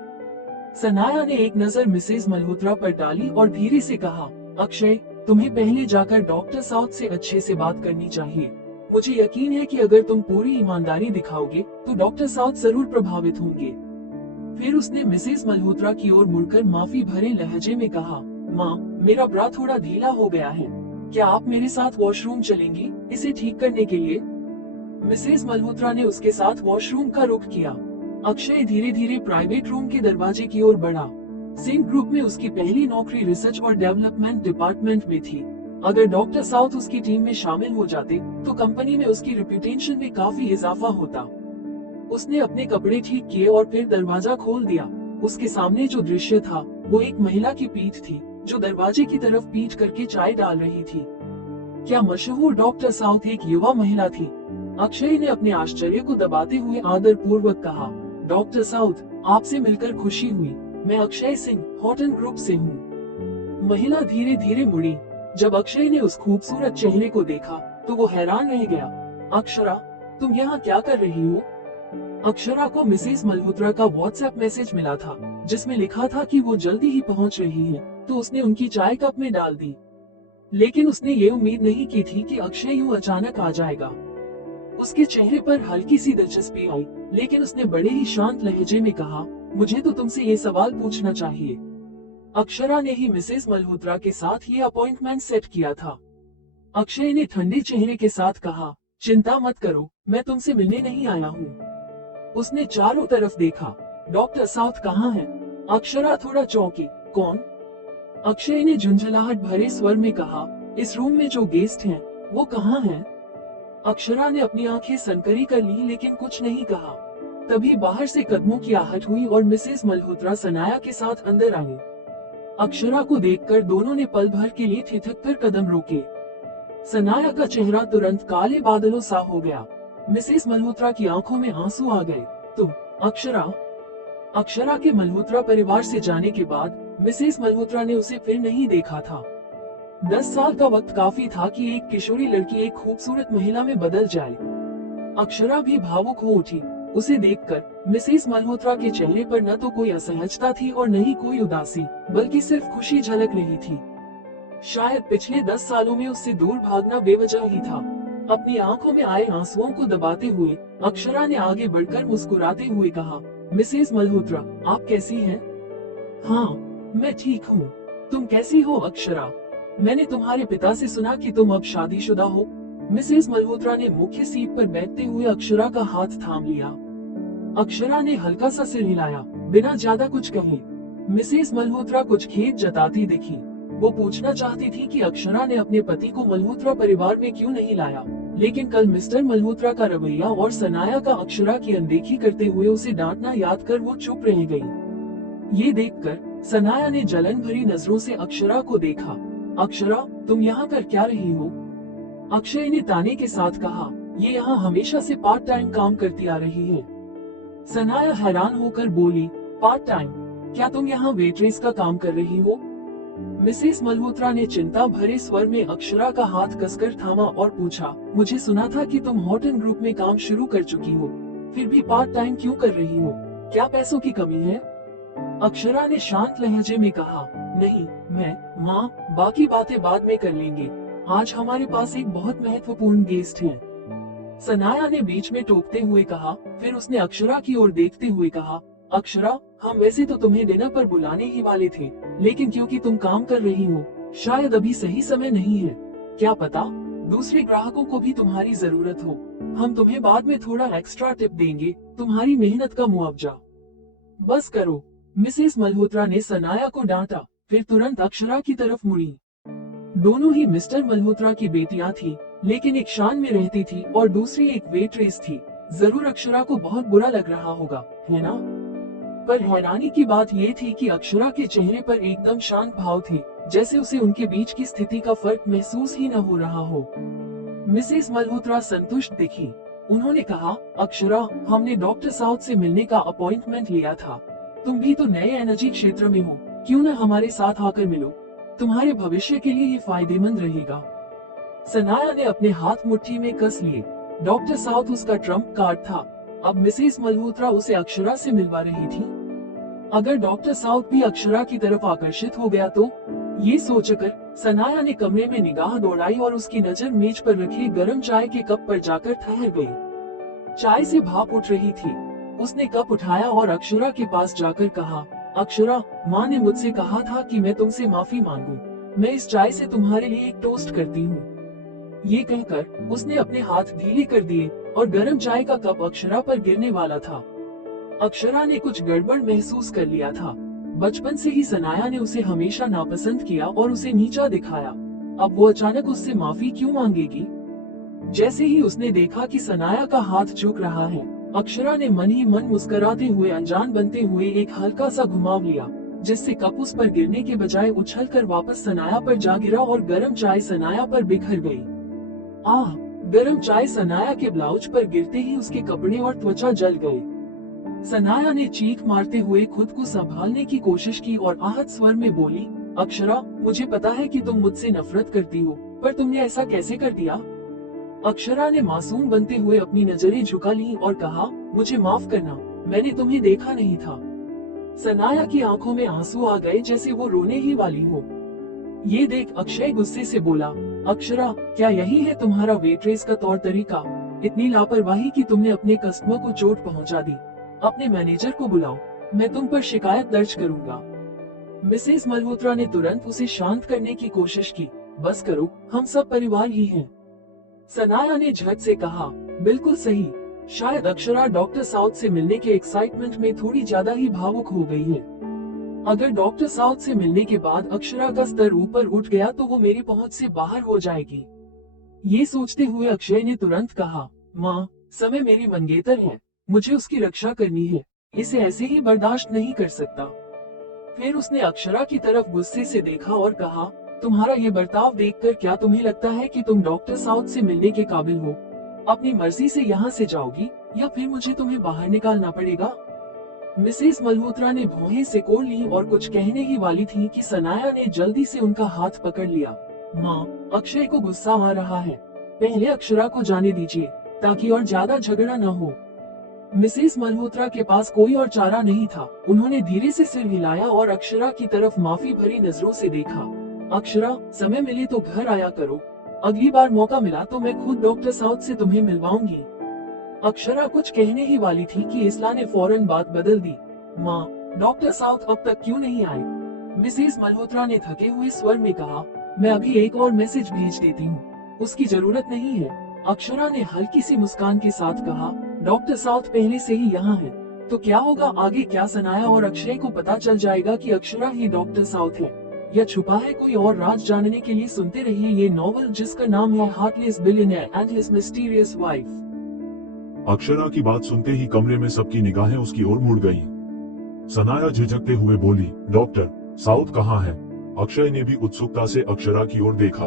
सनाया ने एक नजर मिसेस मल्होत्रा पर डाली और धीरे से कहा, अक्षय, तुम्हें पहले जाकर डॉक्टर साउथ से अच्छे से बात करनी चाहिए। मुझे यकीन है कि अगर तुम पूरी ईमानदारी दिखाओगे तो डॉक्टर साउथ जरूर प्रभावित होंगे। फिर उसने मिसेस मल्होत्रा की ओर मुड़कर माफी भरे लहजे में कहा, माँ, मेरा ब्रा थोड़ा ढीला हो गया है, क्या आप मेरे साथ वॉशरूम चलेंगी इसे ठीक करने के लिए? मिसेस मल्होत्रा ने उसके साथ वॉशरूम का रुख किया। अक्षय धीरे धीरे प्राइवेट रूम के दरवाजे की ओर बढ़ा। सिंह ग्रुप में उसकी पहली नौकरी रिसर्च और डेवलपमेंट डिपार्टमेंट में थी। अगर डॉक्टर साउथ उसकी टीम में शामिल हो जाते तो कंपनी में उसकी रेप्यूटेशन में काफी इजाफा होता। उसने अपने कपड़े ठीक किए और फिर दरवाजा खोल दिया। उसके सामने जो दृश्य था वो एक महिला की पीठ थी जो दरवाजे की तरफ पीठ करके चाय डाल रही थी। क्या मशहूर डॉक्टर साउथ एक युवा महिला थी? अक्षय ने अपने आश्चर्य को दबाते हुए आदर पूर्वक कहा, डॉक्टर साउथ, आपसे मिलकर खुशी हुई। मैं अक्षय सिंह हॉटन ग्रुप से हूँ। महिला धीरे धीरे मुड़ी। जब अक्षय ने उस खूबसूरत चेहरे को देखा तो वो हैरान रह गया। अक्षरा, तुम यहाँ क्या कर रही हो? अक्षरा को मिसेस मल्होत्रा का व्हाट्सएप मैसेज मिला था जिसमें लिखा था कि वो जल्दी ही पहुँच रही है, तो उसने उनकी चाय कप में डाल दी। लेकिन उसने ये उम्मीद नहीं की थी कि अक्षय यूं अचानक आ जाएगा। उसके चेहरे पर हल्की सी दिलचस्पी आई, लेकिन उसने बड़े ही शांत लहजे में कहा, मुझे तो तुमसे ये सवाल पूछना चाहिए। अक्षरा ने ही मिसेस मल्होत्रा के साथ ये अपॉइंटमेंट सेट किया था। अक्षय ने ठंडे चेहरे के साथ कहा, चिंता मत करो, मैं तुमसे मिलने नहीं आया हूँ। उसने चारों तरफ देखा। डॉक्टर साउथ कहाँ है? अक्षरा थोड़ा चौंकी। कौन? अक्षय ने झुंझलाहट भरे स्वर में कहा, इस रूम में जो गेस्ट हैं, वो कहाँ हैं? अक्षरा ने अपनी आंखें सनकरी कर ली लेकिन कुछ नहीं कहा। तभी बाहर से कदमों की आहट हुई और मिसेस मल्होत्रा सनाया के साथ अंदर आई। अक्षरा को देखकर दोनों ने पल भर के लिए ठिठक कर कदम रोके। सनाया का चेहरा तुरंत काले बादलों सा हो गया। मिसेस मल्होत्रा की आंखों में आंसू आ गए। तुम, अक्षरा? अक्षरा के मल्होत्रा परिवार से जाने के बाद मिसेस मल्होत्रा ने उसे फिर नहीं देखा था। 10 साल का वक्त काफी था कि एक किशोरी लड़की एक खूबसूरत महिला में बदल जाए। अक्षरा भी भावुक हो उठी। उसे देखकर मिसेस मल्होत्रा के चेहरे पर न तो कोई असहजता थी और न ही कोई उदासी, बल्कि सिर्फ खुशी झलक रही थी। शायद पिछले 10 सालों में उससे दूर भागना बेवजह ही था। अपनी आंखों में आए आंसुओं को दबाते हुए अक्षरा ने आगे बढ़कर मुस्कुराते हुए कहा, मिसेस मल्होत्रा, आप कैसी हैं? हाँ, मैं ठीक हूँ। तुम कैसी हो अक्षरा? मैंने तुम्हारे पिता से सुना कि तुम अब शादीशुदा हो। मिसेस मल्होत्रा ने मुख्य सीट पर बैठते हुए अक्षरा का हाथ थाम लिया। अक्षरा ने हल्का सा सिर हिलाया, बिना ज्यादा कुछ कहे। मिसेस मल्होत्रा कुछ खेद जताती दिखी। वो पूछना चाहती थी कि अक्षरा ने अपने पति को मल्होत्रा परिवार में क्यों नहीं लाया, लेकिन कल मिस्टर मल्होत्रा का रवैया और सनाया का अक्षरा की अनदेखी करते हुए उसे डांटना याद कर वो चुप रह गई। ये देखकर सनाया ने जलन भरी नजरों से अक्षरा को देखा। अक्षरा, तुम यहाँ कर क्या रही हो? अक्षय ने ताने के साथ कहा, ये यहाँ हमेशा से पार्ट टाइम काम करती आ रही है। सनाया हैरान होकर बोली, पार्ट टाइम? क्या तुम यहाँ वेट्रेस का काम कर रही हो? मिसेस मल्होत्रा ने चिंता भरे स्वर में अक्षरा का हाथ कसकर थामा और पूछा, मुझे सुना था कि तुम हॉटन ग्रुप में काम शुरू कर चुकी हो, फिर भी पार्ट टाइम क्यों कर रही हो? क्या पैसों की कमी है? अक्षरा ने शांत लहजे में कहा, नहीं, माँ, बाकी बातें बाद में कर लेंगे। आज हमारे पास एक बहुत महत्वपूर्ण गेस्ट है। सनाया ने बीच में टोकते हुए कहा। फिर उसने अक्षरा की ओर देखते हुए कहा, अक्षरा, हम वैसे तो तुम्हें डिनर पर बुलाने ही वाले थे, लेकिन क्योंकि तुम काम कर रही हो, शायद अभी सही समय नहीं है। क्या पता, दूसरे ग्राहकों को भी तुम्हारी जरूरत हो। हम तुम्हें बाद में थोड़ा एक्स्ट्रा टिप देंगे, तुम्हारी मेहनत का मुआवजा। बस करो, मिसेस मल्होत्रा ने सनाया को डांटा, फिर तुरंत अक्षरा की तरफ मुड़ी। दोनों ही मिस्टर मल्होत्रा की बेटियां थी, लेकिन एक शान में रहती थी और दूसरी एक वेट्रेस थी। जरूर अक्षरा को बहुत बुरा लग रहा होगा, है ना? पर हैरानी की बात ये थी कि अक्षरा के चेहरे पर एकदम शांत भाव थे, जैसे उसे उनके बीच की स्थिति का फर्क महसूस ही न हो रहा हो। मिसेस मल्होत्रा संतुष्ट दिखी। उन्होंने कहा, अक्षरा, हमने डॉक्टर साउथ से मिलने का अपॉइंटमेंट लिया था। तुम भी तो नए एनर्जी क्षेत्र में हो, क्यों न हमारे साथ आकर मिलो? तुम्हारे भविष्य के लिए ये फायदेमंद रहेगा। सनाया ने अपने हाथ मुट्ठी में कस लिए। डॉक्टर साउथ उसका ट्रम्प कार्ड था। अब मिसेस मल्होत्रा उसे अक्षरा से मिलवा रही थी। अगर डॉक्टर साउथ भी अक्षरा की तरफ आकर्षित हो गया तो? ये सोचकर सनाया ने कमरे में निगाह दौड़ाई और उसकी नजर मेज पर रखे गर्म चाय के कप पर जाकर ठहर गई। चाय से भाप उठ रही थी। उसने कप उठाया और अक्षरा के पास जाकर कहा, अक्षरा, माँ ने मुझसे कहा था कि मैं तुमसे माफी मांगूं। मैं इस चाय से तुम्हारे लिए एक टोस्ट करती हूँ। ये कहकर उसने अपने हाथ ढीले कर दिए और गर्म चाय का कप अक्षरा पर गिरने वाला था। अक्षरा ने कुछ गड़बड़ महसूस कर लिया था। बचपन से ही सनाया ने उसे हमेशा नापसंद किया और उसे नीचा दिखाया। अब वो अचानक उससे माफी क्यों मांगेगी? जैसे ही उसने देखा कि सनाया का हाथ झुक रहा है, अक्षरा ने मन ही मन मुस्कुराते हुए अनजान बनते हुए एक हल्का सा घुमाव लिया, जिससे कप उस पर गिरने के बजाय उछलकर वापस सनाया पर जा गिरा और गर्म चाय सनाया पर बिखर गई। आह! गर्म चाय सनाया के ब्लाउज पर गिरते ही उसके कपड़े और त्वचा जल गए। सनाया ने चीख मारते हुए खुद को संभालने की कोशिश की और आहत स्वर में बोली, अक्षरा, मुझे पता है कि तुम मुझसे नफरत करती हो, पर तुमने ऐसा कैसे कर दिया? अक्षरा ने मासूम बनते हुए अपनी नजरें झुका ली और कहा, मुझे माफ करना, मैंने तुम्हें देखा नहीं था। सनाया की आंखों में आंसू आ गए जैसे वो रोने ही वाली हो। ये देख अक्षय गुस्से से बोला, अक्षरा, क्या यही है तुम्हारा वेट्रेस का तौर तरीका? इतनी लापरवाही कि तुमने अपने कस्टमर को चोट पहुंचा दी। अपने मैनेजर को बुलाओ, मैं तुम पर शिकायत दर्ज करूंगा। मिसेस मल्होत्रा ने तुरंत उसे शांत करने की कोशिश की। बस करो, हम सब परिवार ही हैं। सनाया ने झट से कहा, बिल्कुल सही। शायद अक्षरा डॉक्टर साउथ से मिलने के एक्साइटमेंट में थोड़ी ज्यादा ही भावुक हो गई है। अगर डॉक्टर साउथ से मिलने के बाद अक्षरा का स्तर ऊपर उठ गया तो वो मेरी पहुंच से बाहर हो जाएगी। ये सोचते हुए अक्षय ने तुरंत कहा, माँ, समय मेरी मंगेतर है, मुझे उसकी रक्षा करनी है, इसे ऐसे ही बर्दाश्त नहीं कर सकता। फिर उसने अक्षरा की तरफ गुस्से से देखा और कहा, तुम्हारा ये बर्ताव देखकर क्या तुम्हें लगता है कि तुम डॉक्टर साउथ से मिलने के काबिल हो? अपनी मर्जी से यहाँ से जाओगी या फिर मुझे तुम्हें बाहर निकालना पड़ेगा? मिसेस मल्होत्रा ने भौहें सिकोड़ ली और कुछ कहने ही वाली थी कि सनाया ने जल्दी से उनका हाथ पकड़ लिया। माँ, अक्षय को गुस्सा आ रहा है, पहले अक्षरा को जाने दीजिए ताकि और ज्यादा झगड़ा न हो। मिसेस मल्होत्रा के पास कोई और चारा नहीं था। उन्होंने धीरे से सिर हिलाया और अक्षरा की तरफ माफी भरी नजरों से देखा। अक्षरा, समय मिले तो घर आया करो, अगली बार मौका मिला तो मैं खुद डॉक्टर साउथ से तुम्हें मिलवाऊंगी। अक्षरा कुछ कहने ही वाली थी कि इसला ने फौरन बात बदल दी। माँ, डॉक्टर साउथ अब तक क्यों नहीं आए? मिसेस मल्होत्रा ने थके हुए स्वर में कहा, मैं अभी एक और मैसेज भेज देती हूँ, उसकी जरूरत नहीं है। अक्षरा ने हल्की सी मुस्कान के साथ कहा, डॉक्टर साउथ पहले से ही यहाँ है, तो क्या होगा आगे? क्या सनाया और अक्षय को पता चल जाएगा कि अक्षरा ही डॉक्टर साउथ है या छुपा है कोई और राज? जानने के लिए सुनते रहिए ये नॉवल जिसका नाम है heartless billionaire and his mysterious wife. Akshara की बात सुनते ही कमरे में सबकी निगाहें उसकी ओर मुड़ गईं। सनाया झिझकते हुए बोली, डॉक्टर साउथ कहाँ है? अक्षय ने भी उत्सुकता से अक्षरा की ओर देखा।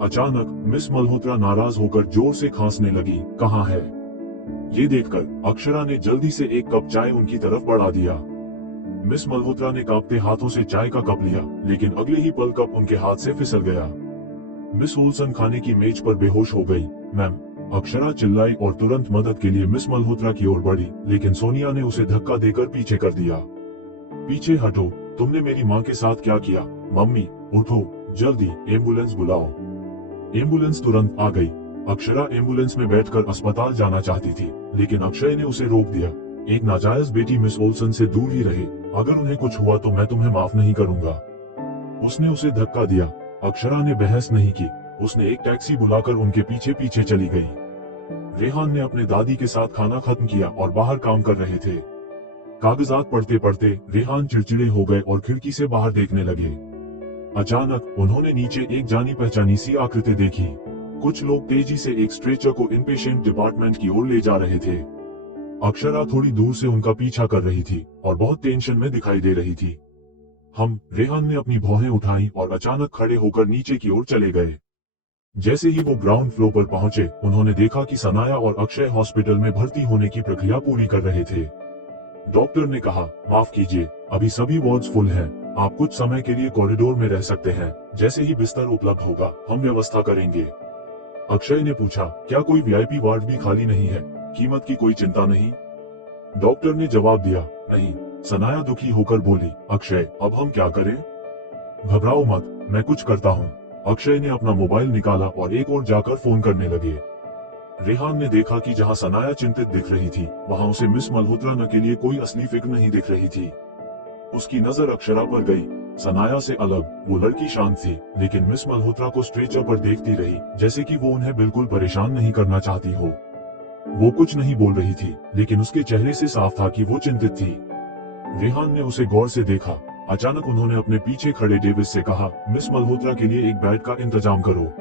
अचानक मिस मल्होत्रा नाराज होकर जोर से खांसने लगी। कहाँ है? ये देखकर अक्षरा ने जल्दी से एक कप चाय उनकी तरफ बढ़ा दिया। मिस मल्होत्रा ने कांपते हाथों से चाय का कप लिया, लेकिन अगले ही पल कप उनके हाथ से फिसल गया। मिस ओल्सन खाने की मेज पर बेहोश हो गई। मैम, अक्षरा चिल्लाई और तुरंत मदद के लिए मिस मल्होत्रा की ओर बढ़ी, लेकिन सोनिया ने उसे धक्का देकर पीछे कर दिया। पीछे हटो, तुमने मेरी माँ के साथ क्या किया? मम्मी, उठो, जल्दी एम्बुलेंस बुलाओ। एम्बुलेंस तुरंत आ गई। अक्षरा एम्बुलेंस में बैठकर अस्पताल जाना चाहती थी, लेकिन अक्षय ने उसे रोक दिया। एक नाजायज बेटी मिस ओल्सन से दूर ही रहे, अगर उन्हें कुछ हुआ तो मैं तुम्हें माफ नहीं करूंगा। उसने उसे धक्का दिया। अक्षरा ने बहस नहीं की, उसने एक टैक्सी बुलाकर उनके पीछे पीछे चली गई। रेहान ने अपने दादी के साथ खाना खत्म किया और बाहर काम कर रहे थे। कागजात पढ़ते पढ़ते रेहान चिड़चिड़े हो गए और खिड़की से बाहर देखने लगे। अचानक उन्होंने नीचे एक जानी पहचानी सी आकृति देखी। कुछ लोग तेजी से एक स्ट्रेचर को इनपेशेंट डिपार्टमेंट की ओर ले जा रहे थे। अक्षरा थोड़ी दूर से उनका पीछा कर रही थी और बहुत टेंशन में दिखाई दे रही थी। रेहान ने अपनी भौहें उठाई और अचानक खड़े होकर नीचे की ओर चले गए। जैसे ही वो ग्राउंड फ्लोर पर पहुंचे, उन्होंने देखा कि सनाया और अक्षय हॉस्पिटल में भर्ती होने की प्रक्रिया पूरी कर रहे थे। डॉक्टर ने कहा, माफ कीजिए, अभी सभी वार्ड्स फुल हैं, आप कुछ समय के लिए कॉरिडोर में रह सकते हैं, जैसे ही बिस्तर उपलब्ध होगा हम व्यवस्था करेंगे। अक्षय ने पूछा, क्या कोई वीआईपी वार्ड भी खाली नहीं है? कीमत की कोई चिंता नहीं? डॉक्टर ने जवाब दिया, नहीं। सनाया दुखी होकर बोली, अक्षय, अब हम क्या करें? घबराओ मत, मैं कुछ करता हूँ। अक्षय ने अपना मोबाइल निकाला और एक और जाकर फोन करने लगे। रेहान ने देखा कि जहाँ सनाया चिंतित दिख रही थी, वहाँ उसे मिस मल्होत्रा न के लिए कोई असली फिक्र नहीं दिख रही थी। उसकी नजर अक्षरा पर गई। सनाया से अलग वो लड़की शांत थी, लेकिन मिस मल्होत्रा को स्ट्रेचर पर देखती रही, जैसे कि वो उन्हें बिल्कुल परेशान नहीं करना चाहती हो। वो कुछ नहीं बोल रही थी, लेकिन उसके चेहरे से साफ था कि वो चिंतित थी। रेहान ने उसे गौर से देखा। अचानक उन्होंने अपने पीछे खड़े डेविस से कहा, मिस मल्होत्रा के लिए एक बेड का इंतजाम करो।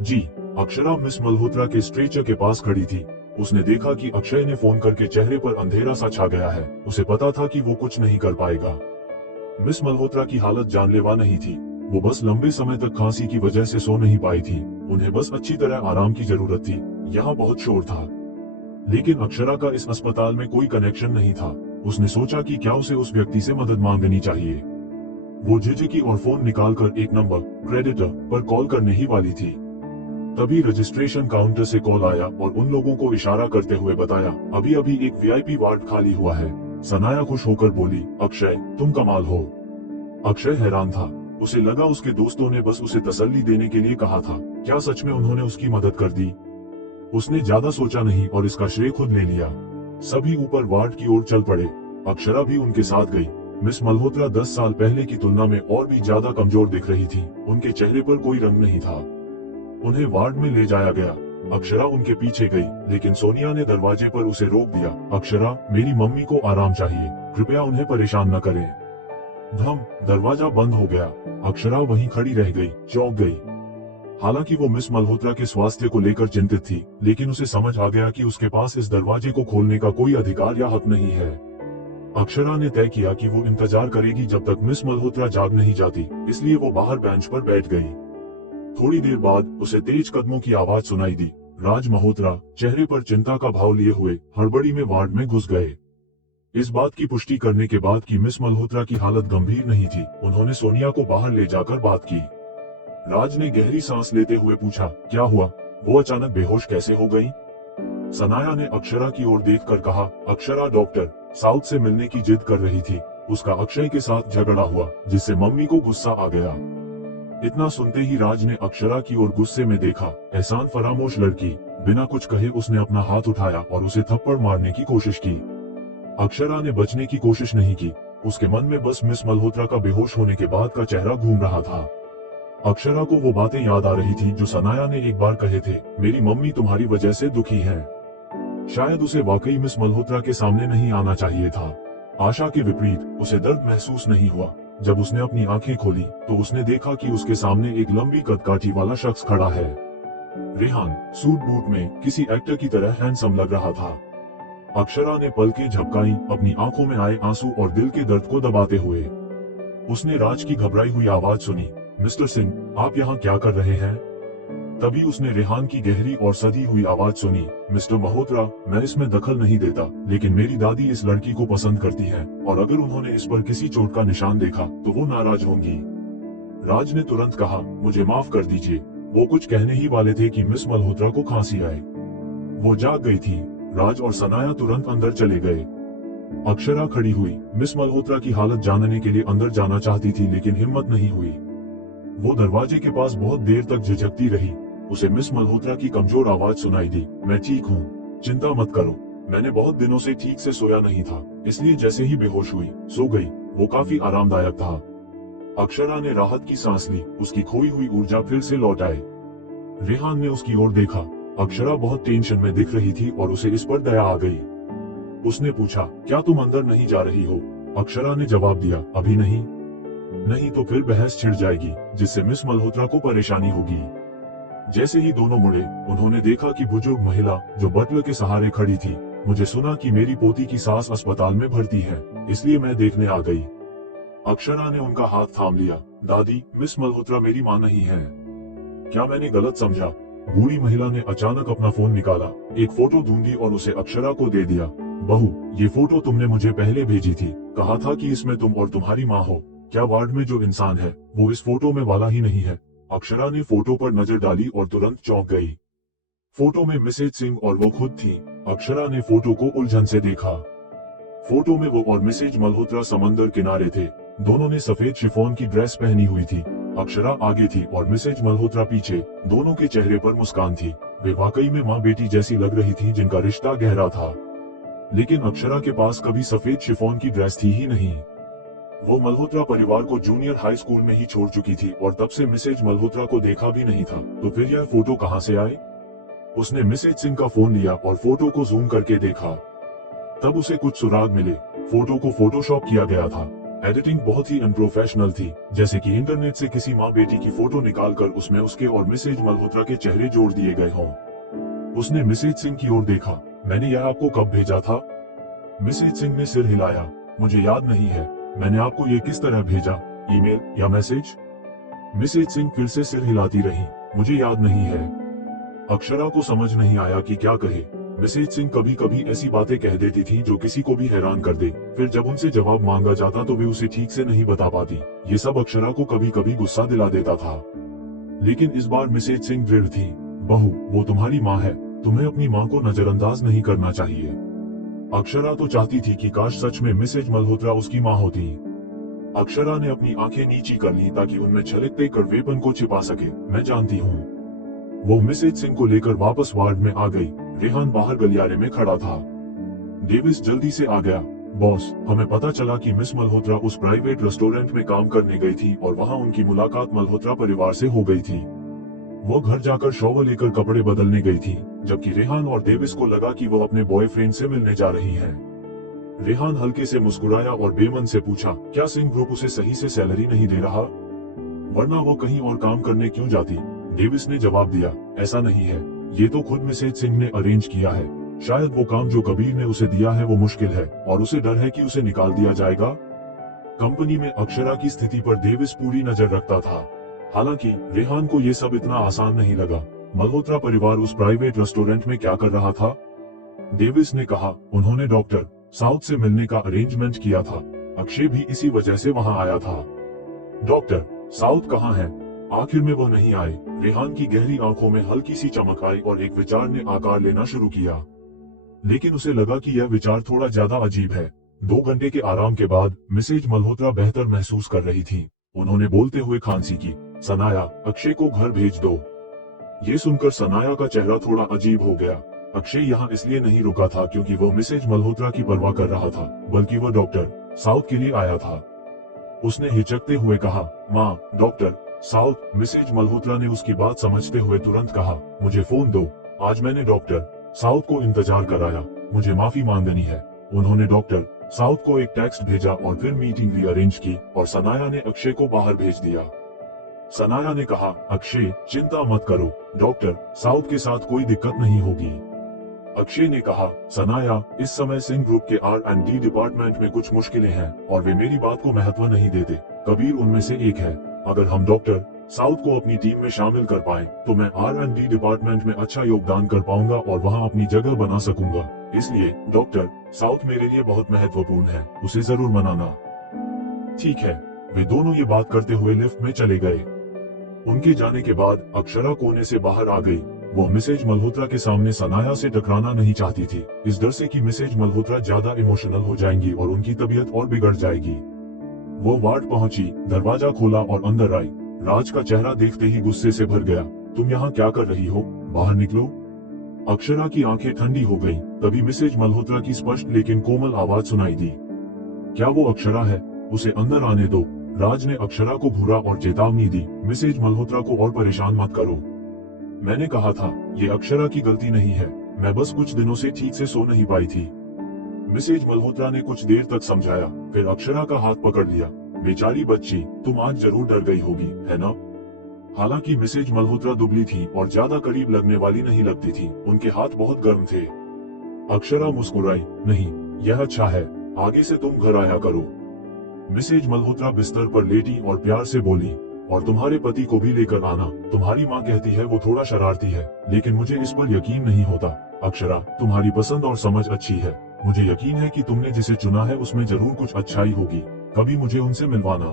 जी। अक्षरा मिस मल्होत्रा के स्ट्रेचर के पास खड़ी थी। उसने देखा कि अक्षय ने फोन करके चेहरे पर अंधेरा सा छा गया है। उसे पता था कि वो कुछ नहीं कर पाएगा। मिस मल्होत्रा की हालत जानलेवा नहीं थी। वो बस लंबे समय तक खांसी की वजह से सो नहीं पाई थी। उन्हें बस अच्छी तरह आराम की जरूरत थी। यहाँ बहुत शोर था, लेकिन अक्षरा का इस अस्पताल में कोई कनेक्शन नहीं था। उसने सोचा कि क्या उसे उस व्यक्ति से मदद मांगनी चाहिए। वो झिझकी और फोन निकालकर एक नंबर क्रेडिटर पर कॉल करने ही वाली थी। तभी रजिस्ट्रेशन काउंटर से कॉल आया और उन लोगों को इशारा करते हुए बताया, अभी अभी एक वीआईपी वार्ड खाली हुआ है। सनाया खुश होकर बोली, अक्षय तुम कमाल हो। अक्षय हैरान था। उसे लगा उसके दोस्तों ने बस उसे तसल्ली देने के लिए कहा था। क्या सच में उन्होंने उसकी मदद कर दी? उसने ज्यादा सोचा नहीं और इसका श्रेय खुद ले लिया। सभी ऊपर वार्ड की ओर चल पड़े। अक्षरा भी उनके साथ गई। मिस मल्होत्रा 10 साल पहले की तुलना में और भी ज्यादा कमजोर दिख रही थी। उनके चेहरे पर कोई रंग नहीं था। उन्हें वार्ड में ले जाया गया। अक्षरा उनके पीछे गई, लेकिन सोनिया ने दरवाजे पर उसे रोक दिया। अक्षरा, मेरी मम्मी को आराम चाहिए, कृपया उन्हें परेशान न करें। धम, दरवाजा बंद हो गया। अक्षरा वहीं खड़ी रह गई, चौंक गई। हालांकि वो मिस मल्होत्रा के स्वास्थ्य को लेकर चिंतित थी, लेकिन उसे समझ आ गया कि उसके पास इस दरवाजे को खोलने का कोई अधिकार या हक नहीं है। अक्षरा ने तय किया कि वो इंतजार करेगी जब तक मिस मल्होत्रा जाग नहीं जाती, इसलिए वो बाहर बेंच पर बैठ गई। थोड़ी देर बाद उसे तेज कदमों की आवाज सुनाई दी। राज मल्होत्रा चेहरे पर चिंता का भाव लिए हुए हड़बड़ी में वार्ड में घुस गए। इस बात की पुष्टि करने के बाद कि मिस मल्होत्रा की हालत गंभीर नहीं थी, उन्होंने सोनिया को बाहर ले जाकर बात की। राज ने गहरी सांस लेते हुए पूछा, क्या हुआ? वो अचानक बेहोश कैसे हो गई? सनाया ने अक्षरा की ओर देखकर कहा, अक्षरा डॉक्टर साउथ से मिलने की जिद कर रही थी। उसका अक्षय के साथ झगड़ा हुआ, जिससे मम्मी को गुस्सा आ गया। इतना सुनते ही राज ने अक्षरा की ओर गुस्से में देखा। एहसान फरामोश लड़की। बिना कुछ कहे उसने अपना हाथ उठाया और उसे थप्पड़ मारने की कोशिश की। अक्षरा ने बचने की कोशिश नहीं की। उसके मन में बस मिस मल्होत्रा का बेहोश होने के बाद का चेहरा घूम रहा था। अक्षरा को वो बातें याद आ रही थी जो सनाया ने एक बार कहे थे, मेरी मम्मी तुम्हारी वजह से दुखी है। शायद उसे वाकई मिस मल्होत्रा के सामने नहीं आना चाहिए था। आशा के विपरीत उसे दर्द महसूस नहीं हुआ। जब उसने अपनी आंखें खोली तो उसने देखा कि उसके सामने एक लंबी कदकाठी वाला शख्स खड़ा है। रेहान सूट बूट में किसी एक्टर की तरह हैंडसम लग रहा था। अक्षरा ने पलकें झपकाई, अपनी आंखों में आए आंसू और दिल के दर्द को दबाते हुए। उसने राज की घबराई हुई आवाज सुनी, मिस्टर सिंह, आप यहाँ क्या कर रहे हैं? तभी उसने रेहान की गहरी और सधी हुई आवाज सुनी, मिस्टर मल्होत्रा, मैं इसमें दखल नहीं देता, लेकिन मेरी दादी इस लड़की को पसंद करती है और अगर उन्होंने इस पर किसी चोट का निशान देखा तो वो नाराज होंगी। राज ने तुरंत कहा, मुझे माफ कर दीजिए। वो कुछ कहने ही वाले थे कि मिस मल्होत्रा को खांसी आए। वो जाग गई थी। राज और सनाया तुरंत अंदर चले गए। अक्षरा खड़ी हुई। मिस मल्होत्रा की हालत जानने के लिए अंदर जाना चाहती थी, लेकिन हिम्मत नहीं हुई। वो दरवाजे के पास बहुत देर तक झिझकती रही। उसे मिस मल्होत्रा की कमजोर आवाज सुनाई दी, मैं ठीक हूँ, चिंता मत करो। मैंने बहुत दिनों से ठीक से सोया नहीं था, इसलिए जैसे ही बेहोश हुई सो गई। वो काफी आरामदायक था। अक्षरा ने राहत की सांस ली। उसकी खोई हुई ऊर्जा फिर से लौट आई। रेहान ने उसकी ओर देखा। अक्षरा बहुत टेंशन में दिख रही थी और उसे इस पर दया आ गई। उसने पूछा, क्या तुम अंदर नहीं जा रही हो? अक्षरा ने जवाब दिया, अभी नहीं। नहीं तो फिर बहस छिड़ जाएगी, जिससे मिस मल्होत्रा को परेशानी होगी। जैसे ही दोनों मुड़े, उन्होंने देखा कि बुजुर्ग महिला जो बटलर के सहारे खड़ी थी। मुझे सुना कि मेरी पोती की सास अस्पताल में भर्ती है, इसलिए मैं देखने आ गई। अक्षरा ने उनका हाथ थाम लिया। दादी, मिस मल्होत्रा मेरी माँ नहीं है। क्या मैंने गलत समझा? बूढ़ी महिला ने अचानक अपना फोन निकाला, एक फोटो ढूंढी और उसे अक्षरा को दे दिया। बहू, ये फोटो तुमने मुझे पहले भेजी थी। कहा था कि इसमें तुम और तुम्हारी माँ हो। क्या वार्ड में जो इंसान है वो इस फोटो में वाला ही नहीं है? अक्षरा ने फोटो पर नजर डाली और तुरंत चौंक गई। फोटो में मिसेज सिंह और वो खुद थी। अक्षरा ने फोटो को उलझन से देखा। फोटो में वो और मिसेज मल्होत्रा समंदर किनारे थे। दोनों ने सफेद शिफॉन की ड्रेस पहनी हुई थी। अक्षरा आगे थी और मिसेज मल्होत्रा पीछे। दोनों के चेहरे पर मुस्कान थी। वे वाकई में माँ बेटी जैसी लग रही थी जिनका रिश्ता गहरा था। लेकिन अक्षरा के पास कभी सफेद शिफॉन की ड्रेस थी ही नहीं। वो मल्होत्रा परिवार को जूनियर हाई स्कूल में ही छोड़ चुकी थी और तब से मिसेज मल्होत्रा को देखा भी नहीं था। तो फिर यह फोटो कहां से आए? उसने मिसेज सिंह का फोन लिया और फोटो को जूम करके देखा। तब उसे कुछ सुराग मिले। फोटो को फोटोशॉप किया गया था। एडिटिंग बहुत ही अनप्रोफेशनल थी, जैसे कि इंटरनेट से किसी माँ बेटी की फोटो निकालकर उसमें उसके और मिसेज मल्होत्रा के चेहरे जोड़ दिए गए हों। उसने मिसेज सिंह की ओर देखा। मैंने यह आपको कब भेजा था? मिसेज सिंह ने सिर हिलाया। मुझे याद नहीं है। मैंने आपको ये किस तरह भेजा, ईमेल या मैसेज? मिसेज सिंह फिर से सिर हिलाती रही। मुझे याद नहीं है। अक्षरा को समझ नहीं आया कि क्या कहे। मिसेज सिंह कभी कभी ऐसी बातें कह देती थी जो किसी को भी हैरान कर दे। फिर जब उनसे जवाब मांगा जाता तो वे उसे ठीक से नहीं बता पाती। ये सब अक्षरा को कभी कभी गुस्सा दिला देता था। लेकिन इस बार मिसेज सिंह दृढ़ थी। बहू, वो तुम्हारी माँ है। तुम्हें अपनी माँ को नजरअंदाज नहीं करना चाहिए। अक्षरा तो चाहती थी कि काश सच में मिसेज मल्होत्रा उसकी माँ होती। अक्षरा ने अपनी आंखें नीची कर ली ताकि उनमें छलकते कड़वेपन को छिपा सके। मैं जानती हूँ। वो मिसेज सिंह को लेकर वापस वार्ड में आ गई। रेहान बाहर गलियारे में खड़ा था। डेविस जल्दी से आ गया। बॉस, हमें पता चला कि मिस मल्होत्रा उस प्राइवेट रेस्टोरेंट में काम करने गई थी और वहां उनकी मुलाकात मल्होत्रा परिवार से हो गई थी। वो घर जाकर शॉवर लेकर कपड़े बदलने गई थी, जबकि रेहान और डेविस को लगा कि वो अपने बॉयफ्रेंड से मिलने जा रही है। रेहान हल्के से मुस्कुराया और बेमन से पूछा, क्या सिंह ग्रुप उसे सही से सैलरी नहीं दे रहा? वरना वो कहीं और काम करने क्यों जाती? डेविस ने जवाब दिया, ऐसा नहीं है। ये तो खुद मिसेज सिंह ने अरेंज किया है। शायद वो काम जो कबीर ने उसे दिया है वो मुश्किल है और उसे डर है कि उसे निकाल दिया जाएगा। कंपनी में अक्षरा की स्थिति पर डेविस पूरी नजर रखता था। हालांकि रेहान को ये सब इतना आसान नहीं लगा। मल्होत्रा परिवार उस प्राइवेट रेस्टोरेंट में क्या कर रहा था? डेविस ने कहा, उन्होंने डॉक्टर साउथ से मिलने का अरेंजमेंट किया था। अक्षय भी इसी वजह से वहां आया था। डॉक्टर साउथ कहाँ है? आखिर में वो नहीं आए। रेहान की गहरी आंखों में हल्की सी चमक आई और एक विचार ने आकार लेना शुरू किया। लेकिन उसे लगा कि यह विचार थोड़ा ज्यादा अजीब है। 2 घंटे के आराम के बाद मिसेज मल्होत्रा बेहतर महसूस कर रही थी। उन्होंने बोलते हुए खांसी की। सनाया, अक्षय को घर भेज दो। ये सुनकर सनाया का चेहरा थोड़ा अजीब हो गया। अक्षय यहाँ इसलिए नहीं रुका था क्योंकि वो मिसेज मल्होत्रा की परवाह कर रहा था, बल्कि वो डॉक्टर साउथ के लिए आया था। उसने हिचकते हुए कहा, माँ, डॉक्टर साउथ। मिसेज मल्होत्रा ने उसकी बात समझते हुए तुरंत कहा, मुझे फोन दो। आज मैंने डॉक्टर साउथ को इंतजार कराया। मुझे माफी मांगनी है। उन्होंने डॉक्टर साउथ को एक टेक्स्ट भेजा और फिर मीटिंग रीअरेंज की और सनाया ने अक्षय को बाहर भेज दिया। सनाया ने कहा, अक्षय चिंता मत करो, डॉक्टर साउथ के साथ कोई दिक्कत नहीं होगी। अक्षय ने कहा, सनाया, इस समय सिंह ग्रुप के R&D डिपार्टमेंट में कुछ मुश्किलें हैं और वे मेरी बात को महत्व नहीं देते। कबीर उनमें से एक है। अगर हम डॉक्टर साउथ को अपनी टीम में शामिल कर पाए तो मैं R&D डिपार्टमेंट में अच्छा योगदान कर पाऊंगा और वहां अपनी जगह बना सकूंगा। इसलिए डॉक्टर साउथ मेरे लिए बहुत महत्वपूर्ण है। उसे जरूर मनाना। ठीक है। वे दोनों ये बात करते हुए लिफ्ट में चले गए। उनके जाने के बाद अक्षरा कोने से बाहर आ गई। वो मिसेज मल्होत्रा के सामने सनाया से टकराना नहीं चाहती थी, इस डर से कि मिसेज मल्होत्रा ज्यादा इमोशनल हो जाएंगी और उनकी तबीयत और बिगड़ जाएगी। वो वार्ड पहुंची, दरवाजा खोला और अंदर आई। राज का चेहरा देखते ही गुस्से से भर गया। तुम यहाँ क्या कर रही हो? बाहर निकलो। अक्षरा की आंखें ठंडी हो गईं। तभी मिसेज मल्होत्रा की स्पष्ट लेकिन कोमल आवाज सुनाई दी। क्या वो अक्षरा है? उसे अंदर आने दो। राज ने अक्षरा को घूरा और चेतावनी दी, मिसेज मल्होत्रा को और परेशान मत करो। मैंने कहा था, ये अक्षरा की गलती नहीं है। मैं बस कुछ दिनों से ठीक से सो नहीं पाई थी। मिसेज मल्होत्रा ने कुछ देर तक समझाया, फिर अक्षरा का हाथ पकड़ लिया। बेचारी बच्ची, तुम आज जरूर डर गई होगी, है ना? हालांकि मिसेज मल्होत्रा दुबली थी और ज्यादा करीब लगने वाली नहीं लगती थी। उनके हाथ बहुत गर्म थे। अक्षरा मुस्कुराई, नहीं, यह अच्छा है। आगे से तुम घर आया करो। मिसेज मल्होत्रा बिस्तर पर लेटी और प्यार से बोली, और तुम्हारे पति को भी लेकर आना। तुम्हारी माँ कहती है वो थोड़ा शरारती है, लेकिन मुझे इस पर यकीन नहीं होता। अक्षरा, तुम्हारी पसंद और समझ अच्छी है। मुझे यकीन है कि तुमने जिसे चुना है उसमें जरूर कुछ अच्छाई होगी। कभी मुझे उनसे मिलवाना।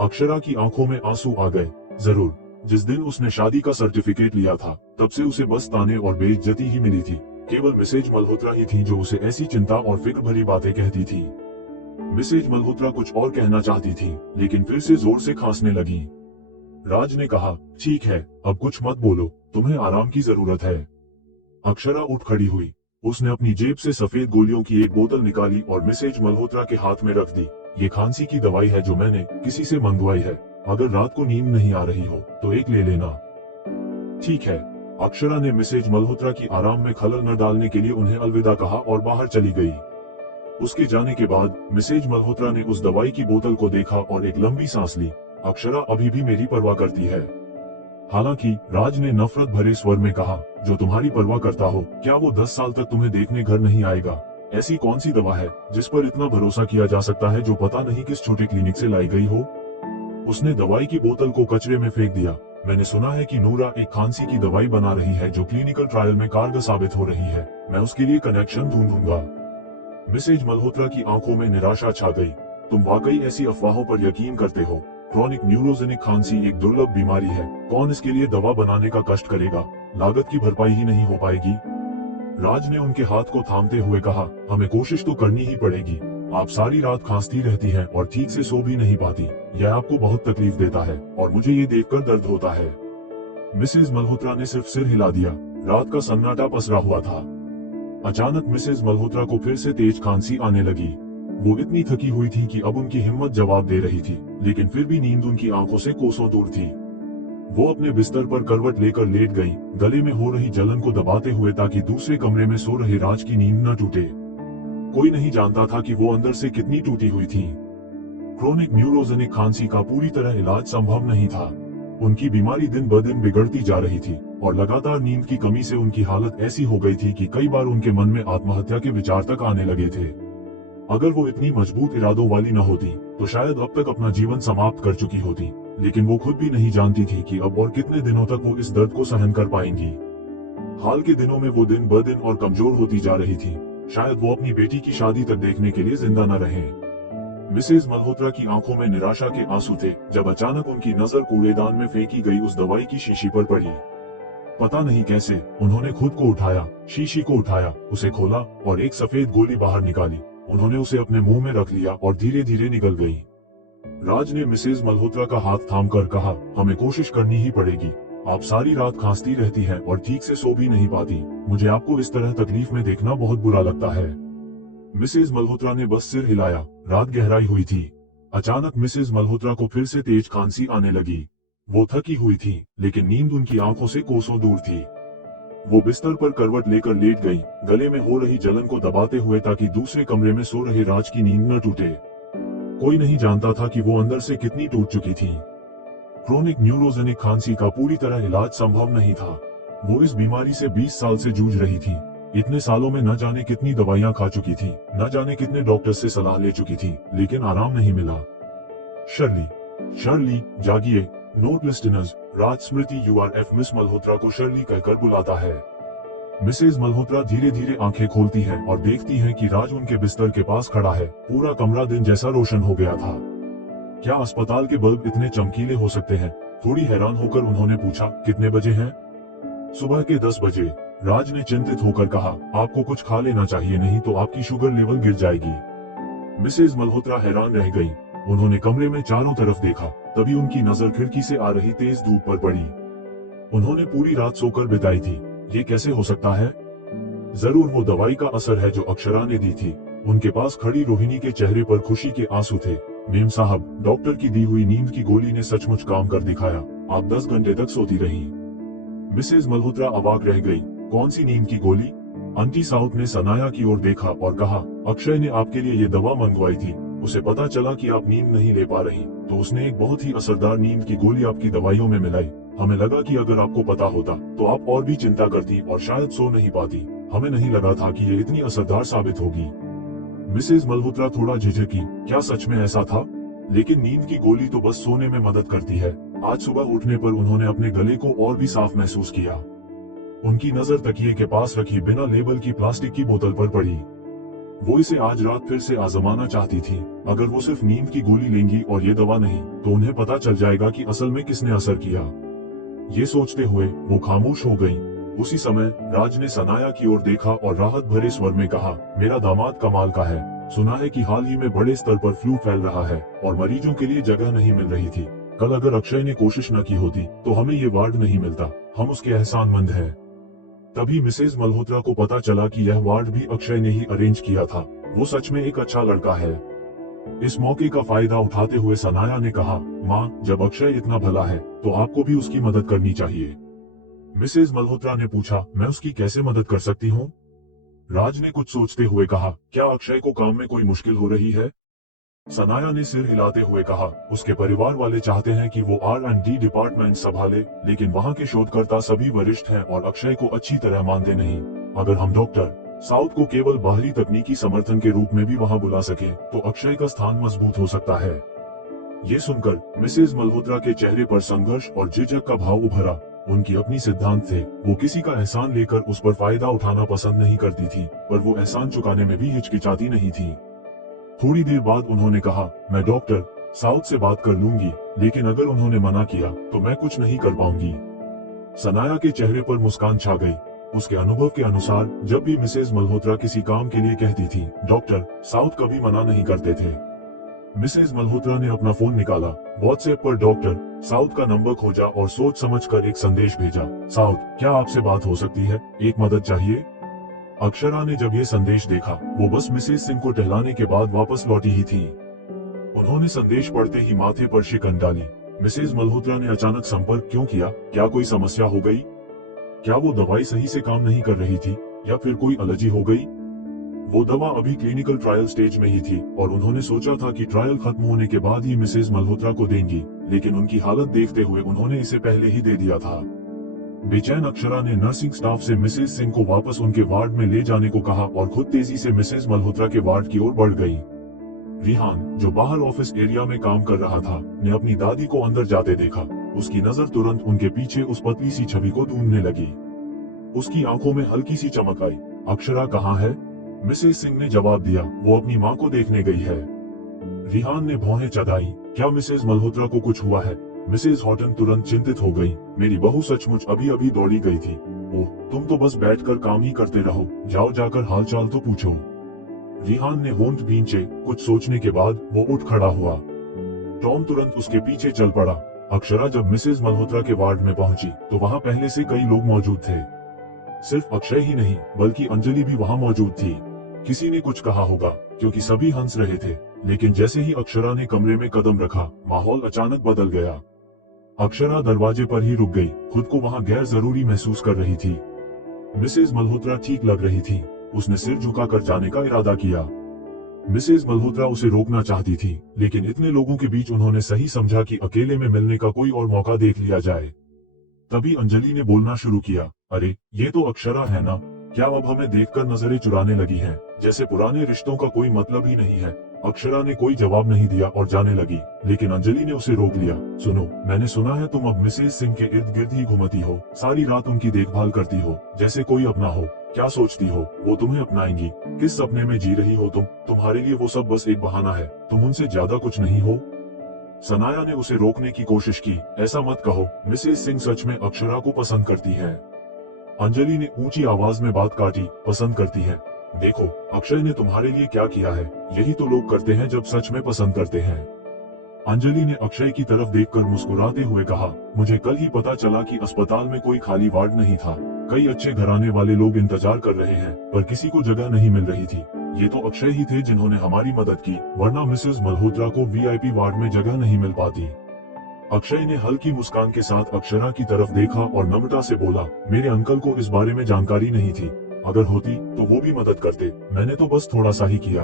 अक्षरा की आंखों में आंसू आ गए। जरूर। जिस दिन उसने शादी का सर्टिफिकेट लिया था, तब से उसे बस ताने और बेइज्जती ही मिली थी। केवल मिसेज मल्होत्रा ही थी जो उसे ऐसी चिंता और फिक्र भरी बातें कहती थी। मिसेज मल्होत्रा कुछ और कहना चाहती थी, लेकिन फिर से जोर से खांसने लगी। राज ने कहा, ठीक है, अब कुछ मत बोलो, तुम्हें आराम की जरूरत है। अक्षरा उठ खड़ी हुई। उसने अपनी जेब से सफेद गोलियों की एक बोतल निकाली और मिसेज मल्होत्रा के हाथ में रख दी। ये खांसी की दवाई है जो मैंने किसी से मंगवाई है। अगर रात को नींद नहीं आ रही हो तो एक ले लेना। ठीक है। अक्षरा ने मिसेज मल्होत्रा की आराम में खलल न डालने के लिए उन्हें अलविदा कहा और बाहर चली गई। उसके जाने के बाद मिसेज मल्होत्रा ने उस दवाई की बोतल को देखा और एक लंबी सांस ली। अक्षरा अभी भी मेरी परवाह करती है। हालांकि राज ने नफरत भरे स्वर में कहा, जो तुम्हारी परवाह करता हो, क्या वो 10 साल तक तुम्हें देखने घर नहीं आएगा? ऐसी कौन सी दवा है जिस पर इतना भरोसा किया जा सकता है, जो पता नहीं किस छोटे क्लिनिक से लाई गई हो? उसने दवाई की बोतल को कचरे में फेंक दिया। मैंने सुना है कि नूरा एक खांसी की दवाई बना रही है जो क्लिनिकल ट्रायल में कारगर साबित हो रही है। मैं उसके लिए कनेक्शन ढूंढूंगा। मिसेज मल्होत्रा की आंखों में निराशा छा गई। तुम वाकई ऐसी अफवाहों पर यकीन करते हो? क्रॉनिक न्यूरोजेनिक खांसी एक दुर्लभ बीमारी है। कौन इसके लिए दवा बनाने का कष्ट करेगा? लागत की भरपाई ही नहीं हो पाएगी। राज ने उनके हाथ को थामते हुए कहा, हमें कोशिश तो करनी ही पड़ेगी। आप सारी रात खांसती रहती हैं और ठीक से सो भी नहीं पाती। यह आपको बहुत तकलीफ देता है और मुझे ये देखकर दर्द होता है। मिसेज मल्होत्रा ने सिर्फ सिर हिला दिया। रात का सन्नाटा पसरा हुआ था। अचानक मिसेज मल्होत्रा को फिर से तेज खांसी आने लगी। वो इतनी थकी हुई थी कि अब उनकी हिम्मत जवाब दे रही थी, लेकिन फिर भी नींद उनकी आंखों से कोसों दूर थी। वो अपने बिस्तर पर करवट लेकर लेट गई, गले में हो रही जलन को दबाते हुए, ताकि दूसरे कमरे में सो रहे राज की नींद न टूटे। कोई नहीं जानता था कि वो अंदर से कितनी टूटी हुई थी। क्रोनिक न्यूरोजेनिक खांसी का पूरी तरह इलाज संभव नहीं था। उनकी बीमारी दिन ब दिन बिगड़ती जा रही थी और लगातार नींद की कमी से उनकी हालत ऐसी हो गई थी कि कई बार उनके मन में आत्महत्या के विचार तक आने लगे थे। अगर वो इतनी मजबूत इरादों वाली न होती तो शायद अब तक अपना जीवन समाप्त कर चुकी होती, लेकिन वो खुद भी नहीं जानती थी कि अब और कितने दिनों तक वो इस दर्द को सहन कर पाएंगी। हाल के दिनों में वो दिन ब दिन और कमजोर होती जा रही थी। शायद वो अपनी बेटी की शादी तक देखने के लिए जिंदा न रहे। मिसेज मल्होत्रा की आंखों में निराशा के आंसू थे जब अचानक उनकी नजर कूड़ेदान में फेंकी गई उस दवाई की शीशी पर पड़ी। पता नहीं कैसे उन्होंने खुद को उठाया, शीशी को उठाया, उसे खोला और एक सफेद गोली बाहर निकाली। उन्होंने उसे अपने मुंह में रख लिया और धीरे धीरे निकल गई। राज ने मिसेज मल्होत्रा का हाथ थामकर कहा, हमें कोशिश करनी ही पड़ेगी। आप सारी रात खांसती रहती हैं और ठीक से सो भी नहीं पाती। मुझे आपको इस तरह तकलीफ में देखना बहुत बुरा लगता है। मिसेज मल्होत्रा ने बस सिर हिलाया। रात गहराई हुई थी। अचानक मिसेज मल्होत्रा को फिर से तेज खांसी आने लगी। वो थकी हुई थी, लेकिन नींद उनकी आंखों से कोसों दूर थी। वो बिस्तर पर करवट लेकर लेट गई, गले में हो रही जलन को दबाते हुए, ताकि दूसरे कमरे में सो रहे राज की नींद न टूटे। कोई नहीं जानता था कि वो अंदर से कितनी टूट चुकी थी। क्रोनिक न्यूरोजेनिक खांसी का पूरी तरह इलाज संभव नहीं था। वो इस बीमारी से 20 साल से जूझ रही थी। इतने सालों में न जाने कितनी दवाइयां खा चुकी थी, न जाने कितने डॉक्टर से सलाह ले चुकी थी, लेकिन आराम नहीं मिला। शर्ली, जागिए। नोट लिस्टनर्स, राज स्मृति URF मिस मल्होत्रा को शर्ली कहकर बुलाता है। मिसेज मल्होत्रा धीरे धीरे आंखें खोलती है और देखती है कि राज उनके बिस्तर के पास खड़ा है। पूरा कमरा दिन जैसा रोशन हो गया था। क्या अस्पताल के बल्ब इतने चमकीले हो सकते हैं? थोड़ी हैरान होकर उन्होंने पूछा, कितने बजे हैं? सुबह के 10 बजे। राज ने चिंतित होकर कहा, आपको कुछ खा लेना चाहिए, नहीं तो आपकी शुगर लेवल गिर जाएगी। मिसेज मल्होत्रा हैरान रह गई। उन्होंने कमरे में चारों तरफ देखा, तभी उनकी नजर खिड़की से आ रही तेज धूप पर पड़ी। उन्होंने पूरी रात सोकर बिताई थी। ये कैसे हो सकता है? जरूर वो दवाई का असर है जो अक्षरा ने दी थी। उनके पास खड़ी रोहिणी के चेहरे पर खुशी के आंसू थे। मेम साहब, डॉक्टर की दी हुई नींद की गोली ने सचमुच काम कर दिखाया। आप 10 घंटे तक सोती रही। मिसेज मल्होत्रा अवाक रह गई। कौन सी नींद की गोली? आंटी साउथ ने सनाया की ओर देखा और कहा, अक्षय ने आपके लिए ये दवा मंगवाई थी। उसे पता चला कि आप नींद नहीं ले पा रही, तो उसने एक बहुत ही असरदार नींद की गोली आपकी दवाइयों में मिलाई। हमें लगा कि अगर आपको पता होता तो आप और भी चिंता करती और शायद सो नहीं पाती। हमें नहीं लगा था कि ये इतनी असरदार साबित होगी। मिसेज मल्होत्रा थोड़ा झिझकी। क्या सच में ऐसा था? लेकिन नींद की गोली तो बस सोने में मदद करती है। आज सुबह उठने पर उन्होंने अपने गले को और भी साफ महसूस किया। उनकी नजर तकिए के पास रखी बिना लेबल की प्लास्टिक की बोतल पर पड़ी। वो इसे आज रात फिर से आजमाना चाहती थी। अगर वो सिर्फ नींद की गोली लेंगी और ये दवा नहीं, तो उन्हें पता चल जाएगा कि असल में किसने असर किया। ये सोचते हुए वो खामोश हो गई। उसी समय राज ने सनाया की ओर देखा और राहत भरे स्वर में कहा, मेरा दामाद कमाल का है। सुना है कि हाल ही में बड़े स्तर पर फ्लू फैल रहा है और मरीजों के लिए जगह नहीं मिल रही थी। कल अगर अक्षय ने कोशिश न की होती तो हमें ये वार्ड नहीं मिलता। हम उसके एहसानमंद हैं। तभी मिसेज मल्होत्रा को पता चला कि यह वार्ड भी अक्षय ने ही अरेंज किया था। वो सच में एक अच्छा लड़का है। इस मौके का फायदा उठाते हुए सनाया ने कहा, माँ, जब अक्षय इतना भला है तो आपको भी उसकी मदद करनी चाहिए। मिसेज मल्होत्रा ने पूछा, मैं उसकी कैसे मदद कर सकती हूँ? राज ने कुछ सोचते हुए कहा, क्या अक्षय को काम में कोई मुश्किल हो रही है? सनाया ने सिर हिलाते हुए कहा, उसके परिवार वाले चाहते हैं कि वो R&D डिपार्टमेंट संभाले, लेकिन वहाँ के शोधकर्ता सभी वरिष्ठ हैं और अक्षय को अच्छी तरह मानते नहीं। अगर हम डॉक्टर साउथ को केवल बाहरी तकनीकी समर्थन के रूप में भी वहाँ बुला सके तो अक्षय का स्थान मजबूत हो सकता है। ये सुनकर मिसेज मल्होत्रा के चेहरे पर संघर्ष और झिझक का भाव उभरा। उनकी अपनी सिद्धांत थे। वो किसी का एहसान लेकर उस पर फायदा उठाना पसंद नहीं करती थी, पर वो एहसान चुकाने में भी हिचकिचाती नहीं थी। थोड़ी देर बाद उन्होंने कहा, मैं डॉक्टर साउथ से बात कर लूंगी, लेकिन अगर उन्होंने मना किया तो मैं कुछ नहीं कर पाऊंगी। सनाया के चेहरे पर मुस्कान छा गई। उसके अनुभव के अनुसार जब भी मिसेज मल्होत्रा किसी काम के लिए कहती थी, डॉक्टर साउथ कभी मना नहीं करते थे। मिसेज मल्होत्रा ने अपना फोन निकाला, व्हाट्सएप पर डॉक्टर साउथ का नंबर खोजा और सोच समझकर एक संदेश भेजा, साउथ, क्या आपसे बात हो सकती है? एक मदद चाहिए। अक्षरा ने जब ये संदेश देखा, वो बस मिसेज सिंह को टहलाने के बाद वापस लौटी ही थी। उन्होंने संदेश पढ़ते ही माथे पर शिकन डाली। मिसेज मल्होत्रा ने अचानक संपर्क क्यों किया? क्या कोई समस्या हो गई? क्या वो दवाई सही से काम नहीं कर रही थी या फिर कोई एलर्जी हो गई? वो दवा अभी क्लिनिकल ट्रायल स्टेज में ही थी और उन्होंने सोचा था कि ट्रायल खत्म होने के बाद ही मिसेज मल्होत्रा को देंगी, लेकिन उनकी हालत देखते हुए उन्होंने इसे पहले ही दे दिया था। बेचैन अक्षरा ने नर्सिंग स्टाफ से मिसेज सिंह को वापस उनके वार्ड में ले जाने को कहा और खुद तेजी से मिसेज मल्होत्रा के वार्ड की ओर बढ़ गई। रिहान, जो बाहर ऑफिस एरिया में काम कर रहा था, ने अपनी दादी को अंदर जाते देखा। उसकी नजर तुरंत उनके पीछे उस पतली सी छवि को ढूंढने लगी। उसकी आंखों में हल्की सी चमक आई। अक्षरा कहाँ है? मिसेज सिंह ने जवाब दिया, वो अपनी माँ को देखने गई है। रिहान ने भौहें चढ़ाई, क्या मिसेज मल्होत्रा को कुछ हुआ है? मिसेज हॉटन तुरंत चिंतित हो गई, मेरी बहू सचमुच अभी अभी दौड़ी गई थी। ओह, तुम तो बस बैठकर काम ही करते रहो, जाओ जाकर हालचाल तो पूछो। रिहान ने होंठ भींचे। कुछ सोचने के बाद वो उठ खड़ा हुआ। टॉम तुरंत उसके पीछे चल पड़ा। अक्षरा जब मिसेज मल्होत्रा के वार्ड में पहुंची तो वहाँ पहले से कई लोग मौजूद थे। सिर्फ अक्षय ही नहीं बल्कि अंजलि भी वहाँ मौजूद थी। किसी ने कुछ कहा होगा क्योंकि सभी हंस रहे थे, लेकिन जैसे ही अक्षरा ने कमरे में कदम रखा, माहौल अचानक बदल गया। अक्षरा दरवाजे पर ही रुक गई, खुद को वहाँ गैर जरूरी महसूस कर रही थी। मिसेज मल्होत्रा ठीक लग रही थी। उसने सिर झुकाकर जाने का इरादा किया। मिसेज मल्होत्रा उसे रोकना चाहती थी, लेकिन इतने लोगों के बीच उन्होंने सही समझा कि अकेले में मिलने का कोई और मौका देख लिया जाए। तभी अंजलि ने बोलना शुरू किया, अरे ये तो अक्षरा है ना? क्या अब हमें देखकर नजरें चुराने लगी हैं? जैसे पुराने रिश्तों का कोई मतलब ही नहीं है। अक्षरा ने कोई जवाब नहीं दिया और जाने लगी, लेकिन अंजलि ने उसे रोक लिया। सुनो, मैंने सुना है तुम अब मिसेज सिंह के इर्द गिर्द ही घूमती हो, सारी रात उनकी देखभाल करती हो, जैसे कोई अपना हो। क्या सोचती हो वो तुम्हें अपनाएंगी? किस सपने में जी रही हो तुम? तुम्हारे लिए वो सब बस एक बहाना है, तुम उनसे ज्यादा कुछ नहीं हो। सनाया ने उसे रोकने की कोशिश की, ऐसा मत कहो, मिसेज सिंह सच में अक्षरा को पसंद करती है। अंजलि ने ऊंची आवाज में बात काटी, पसंद करती है? देखो, अक्षय ने तुम्हारे लिए क्या किया है, यही तो लोग करते हैं जब सच में पसंद करते हैं। अंजलि ने अक्षय की तरफ देखकर मुस्कुराते हुए कहा, मुझे कल ही पता चला कि अस्पताल में कोई खाली वार्ड नहीं था। कई अच्छे घराने वाले लोग इंतजार कर रहे हैं, पर किसी को जगह नहीं मिल रही थी। ये तो अक्षय ही थे जिन्होंने हमारी मदद की, वरना मिसेज मल्होत्रा को VIP वार्ड में जगह नहीं मिल पाती। अक्षय ने हल्की मुस्कान के साथ अक्षरा की तरफ देखा और नम्रता से बोला, मेरे अंकल को इस बारे में जानकारी नहीं थी, अगर होती तो वो भी मदद करते, मैंने तो बस थोड़ा सा ही किया।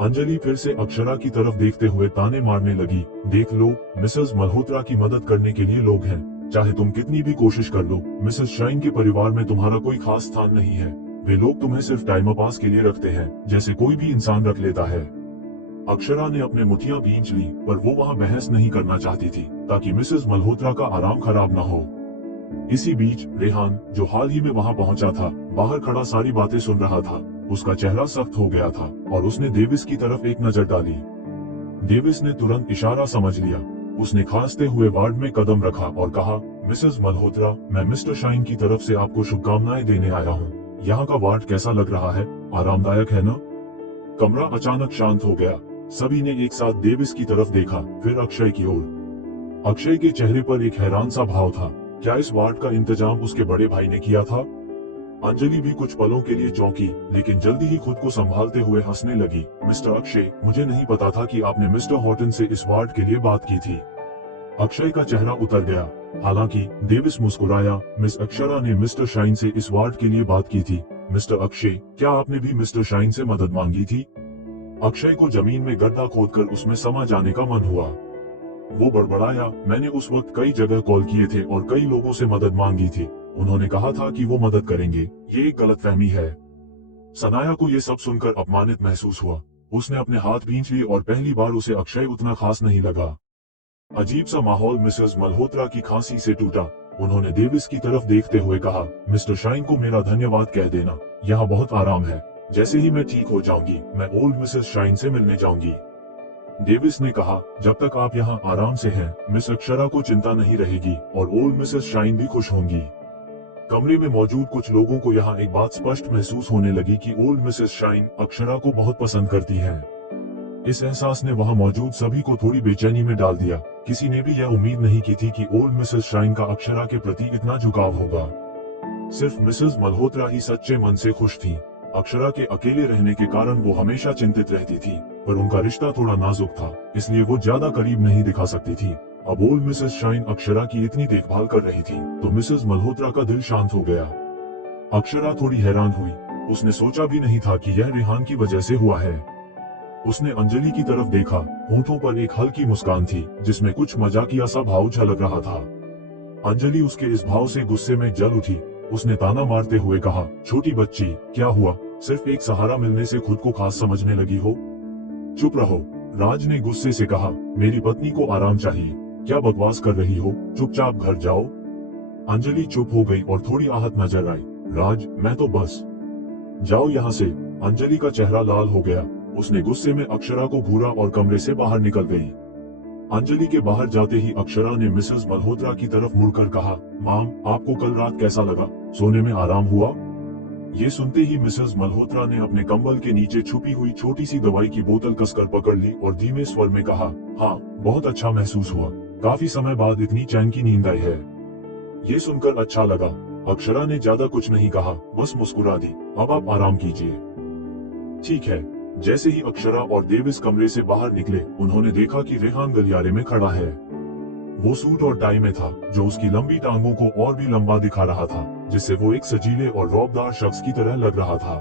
अंजलि फिर से अक्षरा की तरफ देखते हुए ताने मारने लगी, देख लो, मिसेज मल्होत्रा की मदद करने के लिए लोग हैं, चाहे तुम कितनी भी कोशिश कर लो। मिसेज शाइन के परिवार में तुम्हारा कोई खास स्थान नहीं है। वे लोग तुम्हें सिर्फ टाइम पास के लिए रखते हैं, जैसे कोई भी इंसान रख लेता है। अक्षरा ने अपने मुठियां भींच ली, पर वो वहाँ बहस नहीं करना चाहती थी, ताकि मिसेज मल्होत्रा का आराम खराब न हो। इसी बीच रेहान, जो हाल ही में वहाँ पहुंचा था, बाहर खड़ा सारी बातें सुन रहा था। उसका चेहरा सख्त हो गया था और उसने डेविस की तरफ एक नजर डाली। डेविस ने तुरंत इशारा समझ लिया। उसने खांसते हुए वार्ड में कदम रखा और कहा, मिसेज मल्होत्रा, मैं मिस्टर शाइन की तरफ से आपको शुभकामनाएं देने आया हूँ। यहाँ का वार्ड कैसा लग रहा है? आरामदायक है ना? कमरा अचानक शांत हो गया। सभी ने एक साथ डेविस की तरफ देखा, फिर अक्षय की ओर। अक्षय के चेहरे पर एक हैरान सा भाव था। क्या इस वार्ड का इंतजाम उसके बड़े भाई ने किया था? अंजलि भी कुछ पलों के लिए चौंकी, लेकिन जल्दी ही खुद को संभालते हुए हंसने लगी। मिस्टर अक्षय, मुझे नहीं पता था कि आपने मिस्टर हॉटन से इस वार्ड के लिए बात की थी। अक्षय का चेहरा उतर गया। हालांकि डेविस मुस्कुराया। मिस अक्षरा ने मिस्टर शाइन से इस वार्ड के लिए बात की थी। मिस्टर अक्षय, क्या आपने भी मिस्टर शाइन से मदद मांगी थी? अक्षय को जमीन में गड्ढा खोदकर उसमें समा जाने का मन हुआ। वो बड़बड़ाया, मैंने उस वक्त कई जगह कॉल किए थे और कई लोगों से मदद मांगी थी। उन्होंने कहा था कि वो मदद करेंगे। ये एक गलतफहमी है। सनाया को ये सब सुनकर अपमानित महसूस हुआ। उसने अपने हाथ भींच लिए और पहली बार उसे अक्षय उतना खास नहीं लगा। अजीब सा माहौल मिसेस मल्होत्रा की खांसी से टूटा। उन्होंने डेविस की तरफ देखते हुए कहा, मिस्टर शाइन को मेरा धन्यवाद कह देना। यहाँ बहुत आराम है। जैसे ही मैं ठीक हो जाऊंगी, मैं ओल्ड मिसेस शाइन से मिलने जाऊंगी। डेविस ने कहा, जब तक आप यहाँ आराम से हैं, मिस अक्षरा को चिंता नहीं रहेगी और ओल्ड मिसेस शाइन भी खुश होंगी। कमरे में मौजूद कुछ लोगों को यहाँ एक बात स्पष्ट महसूस होने लगी कि ओल्ड मिसेस शाइन अक्षरा को बहुत पसंद करती हैं। इस एहसास ने वहाँ मौजूद सभी को थोड़ी बेचैनी में डाल दिया। किसी ने भी यह उम्मीद नहीं की थी कि ओल्ड मिसेस शाइन का अक्षरा के प्रति इतना झुकाव होगा। सिर्फ मिसेस मल्होत्रा ही सच्चे मन से खुश थी। अक्षरा के अकेले रहने के कारण वो हमेशा चिंतित रहती थी, पर उनका रिश्ता थोड़ा नाजुक था, इसलिए वो ज्यादा करीब नहीं दिखा सकती थी। अब ओल्ड मिसेस शाइन अक्षरा की इतनी देखभाल कर रही थी, तो मिसेस मल्होत्रा का दिल शांत हो गया। अक्षरा थोड़ी हैरान हुई। उसने सोचा भी नहीं था कि यह रेहान की वजह से हुआ है। उसने अंजलि की तरफ देखा। होंठों पर एक हल्की मुस्कान थी, जिसमें कुछ मजाकिया सा भाव झलक रहा था। अंजलि उसके इस भाव से गुस्से में जल उठी। उसने ताना मारते हुए कहा, छोटी बच्ची, क्या हुआ? सिर्फ एक सहारा मिलने से खुद को खास समझने लगी हो? चुप रहो, राज ने गुस्से से कहा। मेरी पत्नी को आराम चाहिए। क्या बकवास कर रही हो? चुपचाप घर जाओ। अंजलि चुप हो गई और थोड़ी आहत नजर आई। राज, मैं तो बस। जाओ यहाँ से। अंजलि का चेहरा लाल हो गया। उसने गुस्से में अक्षरा को घूरा और कमरे से बाहर निकल गई। अंजलि के बाहर जाते ही अक्षरा ने मिसेस मल्होत्रा की तरफ मुड़कर कहा, माम, आपको कल रात कैसा लगा? सोने में आराम हुआ? ये सुनते ही मिसेस मल्होत्रा ने अपने कंबल के नीचे छुपी हुई छोटी सी दवाई की बोतल कसकर पकड़ ली और धीमे स्वर में कहा, हाँ, बहुत अच्छा महसूस हुआ। काफी समय बाद इतनी चैन की नींद आई है। ये सुनकर अच्छा लगा। अक्षरा ने ज्यादा कुछ नहीं कहा, बस मुस्कुरा दी। अब आप आराम कीजिए। ठीक है। जैसे ही अक्षरा और डेविस कमरे से बाहर निकले, उन्होंने देखा कि रेहान गलियारे में खड़ा है। वो सूट और टाई में था, जो उसकी लंबी टांगों को और भी लंबा दिखा रहा था, जिससे वो एक सजीले और रौबदार शख्स की तरह लग रहा था।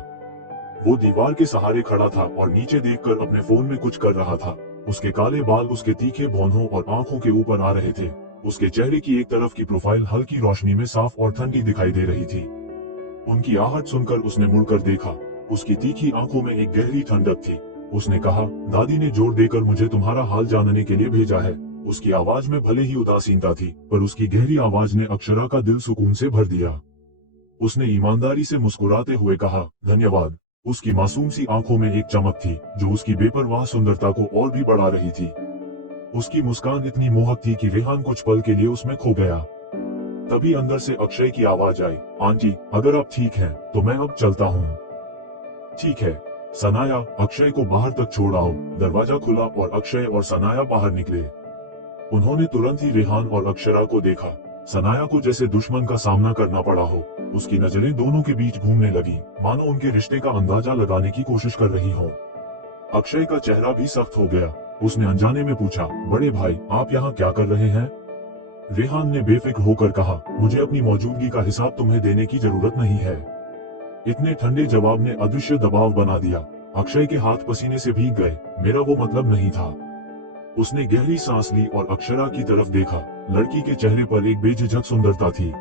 वो दीवार के सहारे खड़ा था और नीचे देखकर अपने फोन में कुछ कर रहा था। उसके काले बाल उसके तीखे भौंहों और आंखों के ऊपर आ रहे थे। उसके चेहरे की एक तरफ की प्रोफाइल हल्की रोशनी में साफ और ठंडी दिखाई दे रही थी। उनकी आहट सुनकर उसने मुड़कर देखा। उसकी तीखी आंखों में एक गहरी ठंडक थी। उसने कहा, दादी ने जोर देकर मुझे तुम्हारा हाल जानने के लिए भेजा है। उसकी आवाज में भले ही उदासीनता थी, पर उसकी गहरी आवाज ने अक्षरा का दिल सुकून से भर दिया। उसने ईमानदारी से मुस्कुराते हुए कहा, धन्यवाद। उसकी मासूम सी आंखों में एक चमक थी, जो उसकी बेपरवाह सुंदरता को और भी बढ़ा रही थी। उसकी मुस्कान इतनी मोहक थी कि रेहान कुछ पल के लिए उसमें खो गया। तभी अंदर से अक्षय की आवाज आई, आंटी, अगर आप ठीक हैं, तो मैं अब चलता हूँ। ठीक है। सनाया, अक्षय को बाहर तक छोड़ आओ। दरवाजा खुला और अक्षय और सनाया बाहर निकले। उन्होंने तुरंत ही रेहान और अक्षरा को देखा। सनाया को जैसे दुश्मन का सामना करना पड़ा हो। उसकी नजरें दोनों के बीच घूमने लगी, मानो उनके रिश्ते का अंदाजा लगाने की कोशिश कर रही हो। अक्षय का चेहरा भी सख्त हो गया। उसने अनजाने में पूछा, बड़े भाई, आप यहाँ क्या कर रहे हैं? रेहान ने बेफिक्र होकर कहा, मुझे अपनी मौजूदगी का हिसाब तुम्हें देने की जरूरत नहीं है। इतने ठंडे जवाब ने अदृश्य दबाव बना दिया। अक्षय के हाथ पसीने से भीग गए। मेरा वो मतलब नहीं था। उसने गहरी सांस ली और अक्षरा की तरफ देखा। लड़की के चेहरे पर एक बेझिझक सुंदरता थी।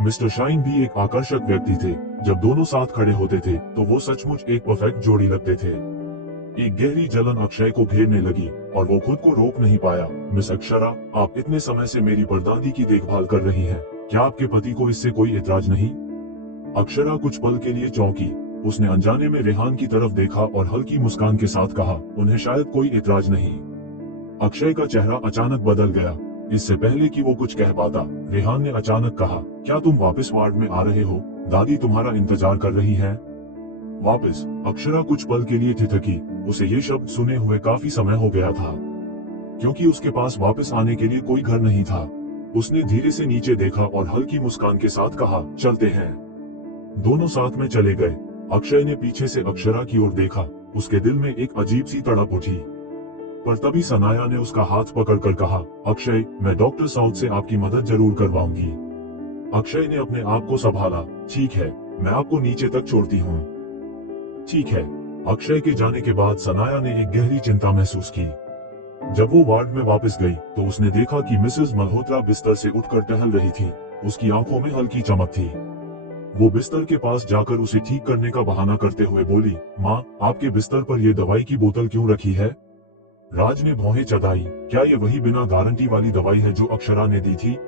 मिस्टर शाइन भी एक आकर्षक व्यक्ति थे। जब दोनों साथ खड़े होते थे, तो वो सचमुच एक परफेक्ट जोड़ी लगते थे। एक गहरी जलन अक्षय को घेरने लगी और वो खुद को रोक नहीं पाया। मिस अक्षरा, आप इतने समय से मेरी परदादी की देखभाल कर रही हैं। क्या आपके पति को इससे कोई एतराज नहीं? अक्षरा कुछ पल के लिए चौंकी। उसने अनजाने में रेहान की तरफ देखा और हल्की मुस्कान के साथ कहा, उन्हें शायद कोई एतराज नहीं। अक्षय का चेहरा अचानक बदल गया। इससे पहले कि वो कुछ कह पाता, रेहान ने अचानक कहा, क्या तुम वापस वार्ड में आ रहे हो? दादी तुम्हारा इंतजार कर रही है। वापस। अक्षरा कुछ पल के लिए ठिठकी। उसे ये शब्द सुने हुए काफी समय हो गया था, क्योंकि उसके पास वापस आने के लिए कोई घर नहीं था। उसने धीरे से नीचे देखा और हल्की मुस्कान के साथ कहा, चलते हैं। दोनों साथ में चले गए। अक्षय ने पीछे से अक्षरा की ओर देखा। उसके दिल में एक अजीब सी तड़प उठी, पर तभी सनाया ने उसका हाथ पकड़कर कहा, अक्षय, मैं डॉक्टर साउथ से आपकी मदद जरूर करवाऊंगी। अक्षय ने अपने आप को संभाला। ठीक है, मैं आपको नीचे तक छोड़ती हूँ। ठीक है। अक्षय के जाने के बाद सनाया ने एक गहरी चिंता महसूस की। जब वो वार्ड में वापस गई तो उसने देखा कि मिसेस मल्होत्रा बिस्तर से उठकर टहल रही थी। उसकी आंखों में हल्की चमक थी। वो बिस्तर के पास जाकर उसे ठीक करने का बहाना करते हुए बोली, माँ, आपके बिस्तर पर ये दवाई की बोतल क्यों रखी है? राज ने भौहें चढ़ाई। क्या ये वही बिना गारंटी वाली दवाई है जो अक्षरा ने दी थी?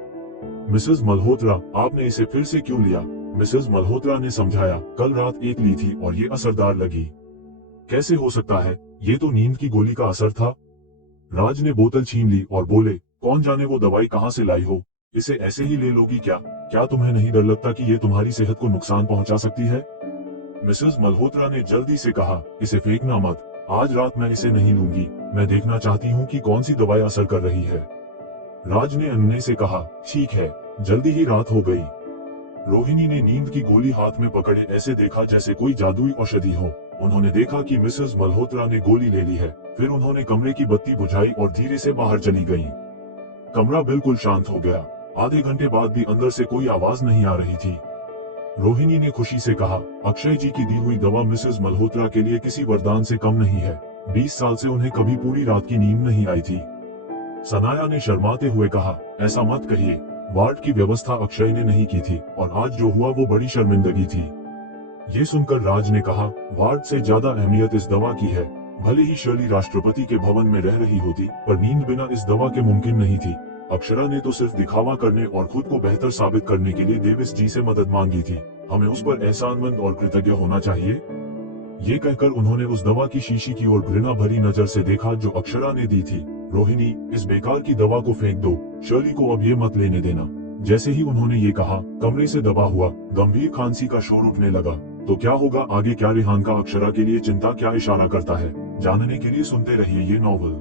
मिसेस मल्होत्रा, आपने इसे फिर से क्यों लिया? मिसेस मल्होत्रा ने समझाया, कल रात एक ली थी और ये असरदार लगी। कैसे हो सकता है? ये तो नींद की गोली का असर था। राज ने बोतल छीन ली और बोले, कौन जाने वो दवाई कहाँ से लाई हो? इसे ऐसे ही ले लोगी क्या? क्या तुम्हें नहीं डर लगता कि ये तुम्हारी सेहत को नुकसान पहुंचा सकती है? मिसेस मल्होत्रा ने जल्दी से कहा, इसे फेंकना मत। आज रात मैं इसे नहीं लूंगी। मैं देखना चाहती हूँ कि कौन सी दवाई असर कर रही है। राज ने अन्य से कहा, ठीक है। जल्दी ही रात हो गई। रोहिणी ने नींद की गोली हाथ में पकड़े ऐसे देखा जैसे कोई जादुई औषधि हो। उन्होंने देखा कि मिसेस मल्होत्रा ने गोली ले ली है। फिर उन्होंने कमरे की बत्ती बुझाई और धीरे से बाहर चली गईं। कमरा बिल्कुल शांत हो गया। आधे घंटे बाद भी अंदर से कोई आवाज नहीं आ रही थी। रोहिणी ने खुशी से कहा, अक्षय जी की दी हुई दवा मिसेस मल्होत्रा के लिए किसी वरदान से कम नहीं है। 20 साल से उन्हें कभी पूरी रात की नींद नहीं आई थी। सनाया ने शर्माते हुए कहा, ऐसा मत कहिए। वार्ड की व्यवस्था अक्षय ने नहीं की थी और आज जो हुआ वो बड़ी शर्मिंदगी थी। ये सुनकर राज ने कहा, वार्ड से ज्यादा अहमियत इस दवा की है। भले ही शर्ली राष्ट्रपति के भवन में रह रही होती, पर नींद बिना इस दवा के मुमकिन नहीं थी। अक्षरा ने तो सिर्फ दिखावा करने और खुद को बेहतर साबित करने के लिए डेविस जी से मदद मांगी थी। हमें उस पर एहसानमंद और कृतज्ञ होना चाहिए। ये कहकर उन्होंने उस दवा की शीशी की ओर घृणा भरी नजर से देखा जो अक्षरा ने दी थी। रोहिणी, इस बेकार की दवा को फेंक दो। शर्ली को अब ये मत लेने देना। जैसे ही उन्होंने ये कहा, कमरे से दबा हुआ गंभीर खांसी का शोर उठने लगा। तो क्या होगा आगे? क्या रेहान का अक्षरा के लिए चिंता क्या इशारा करता है? जानने के लिए सुनते रहिए ये नॉवल।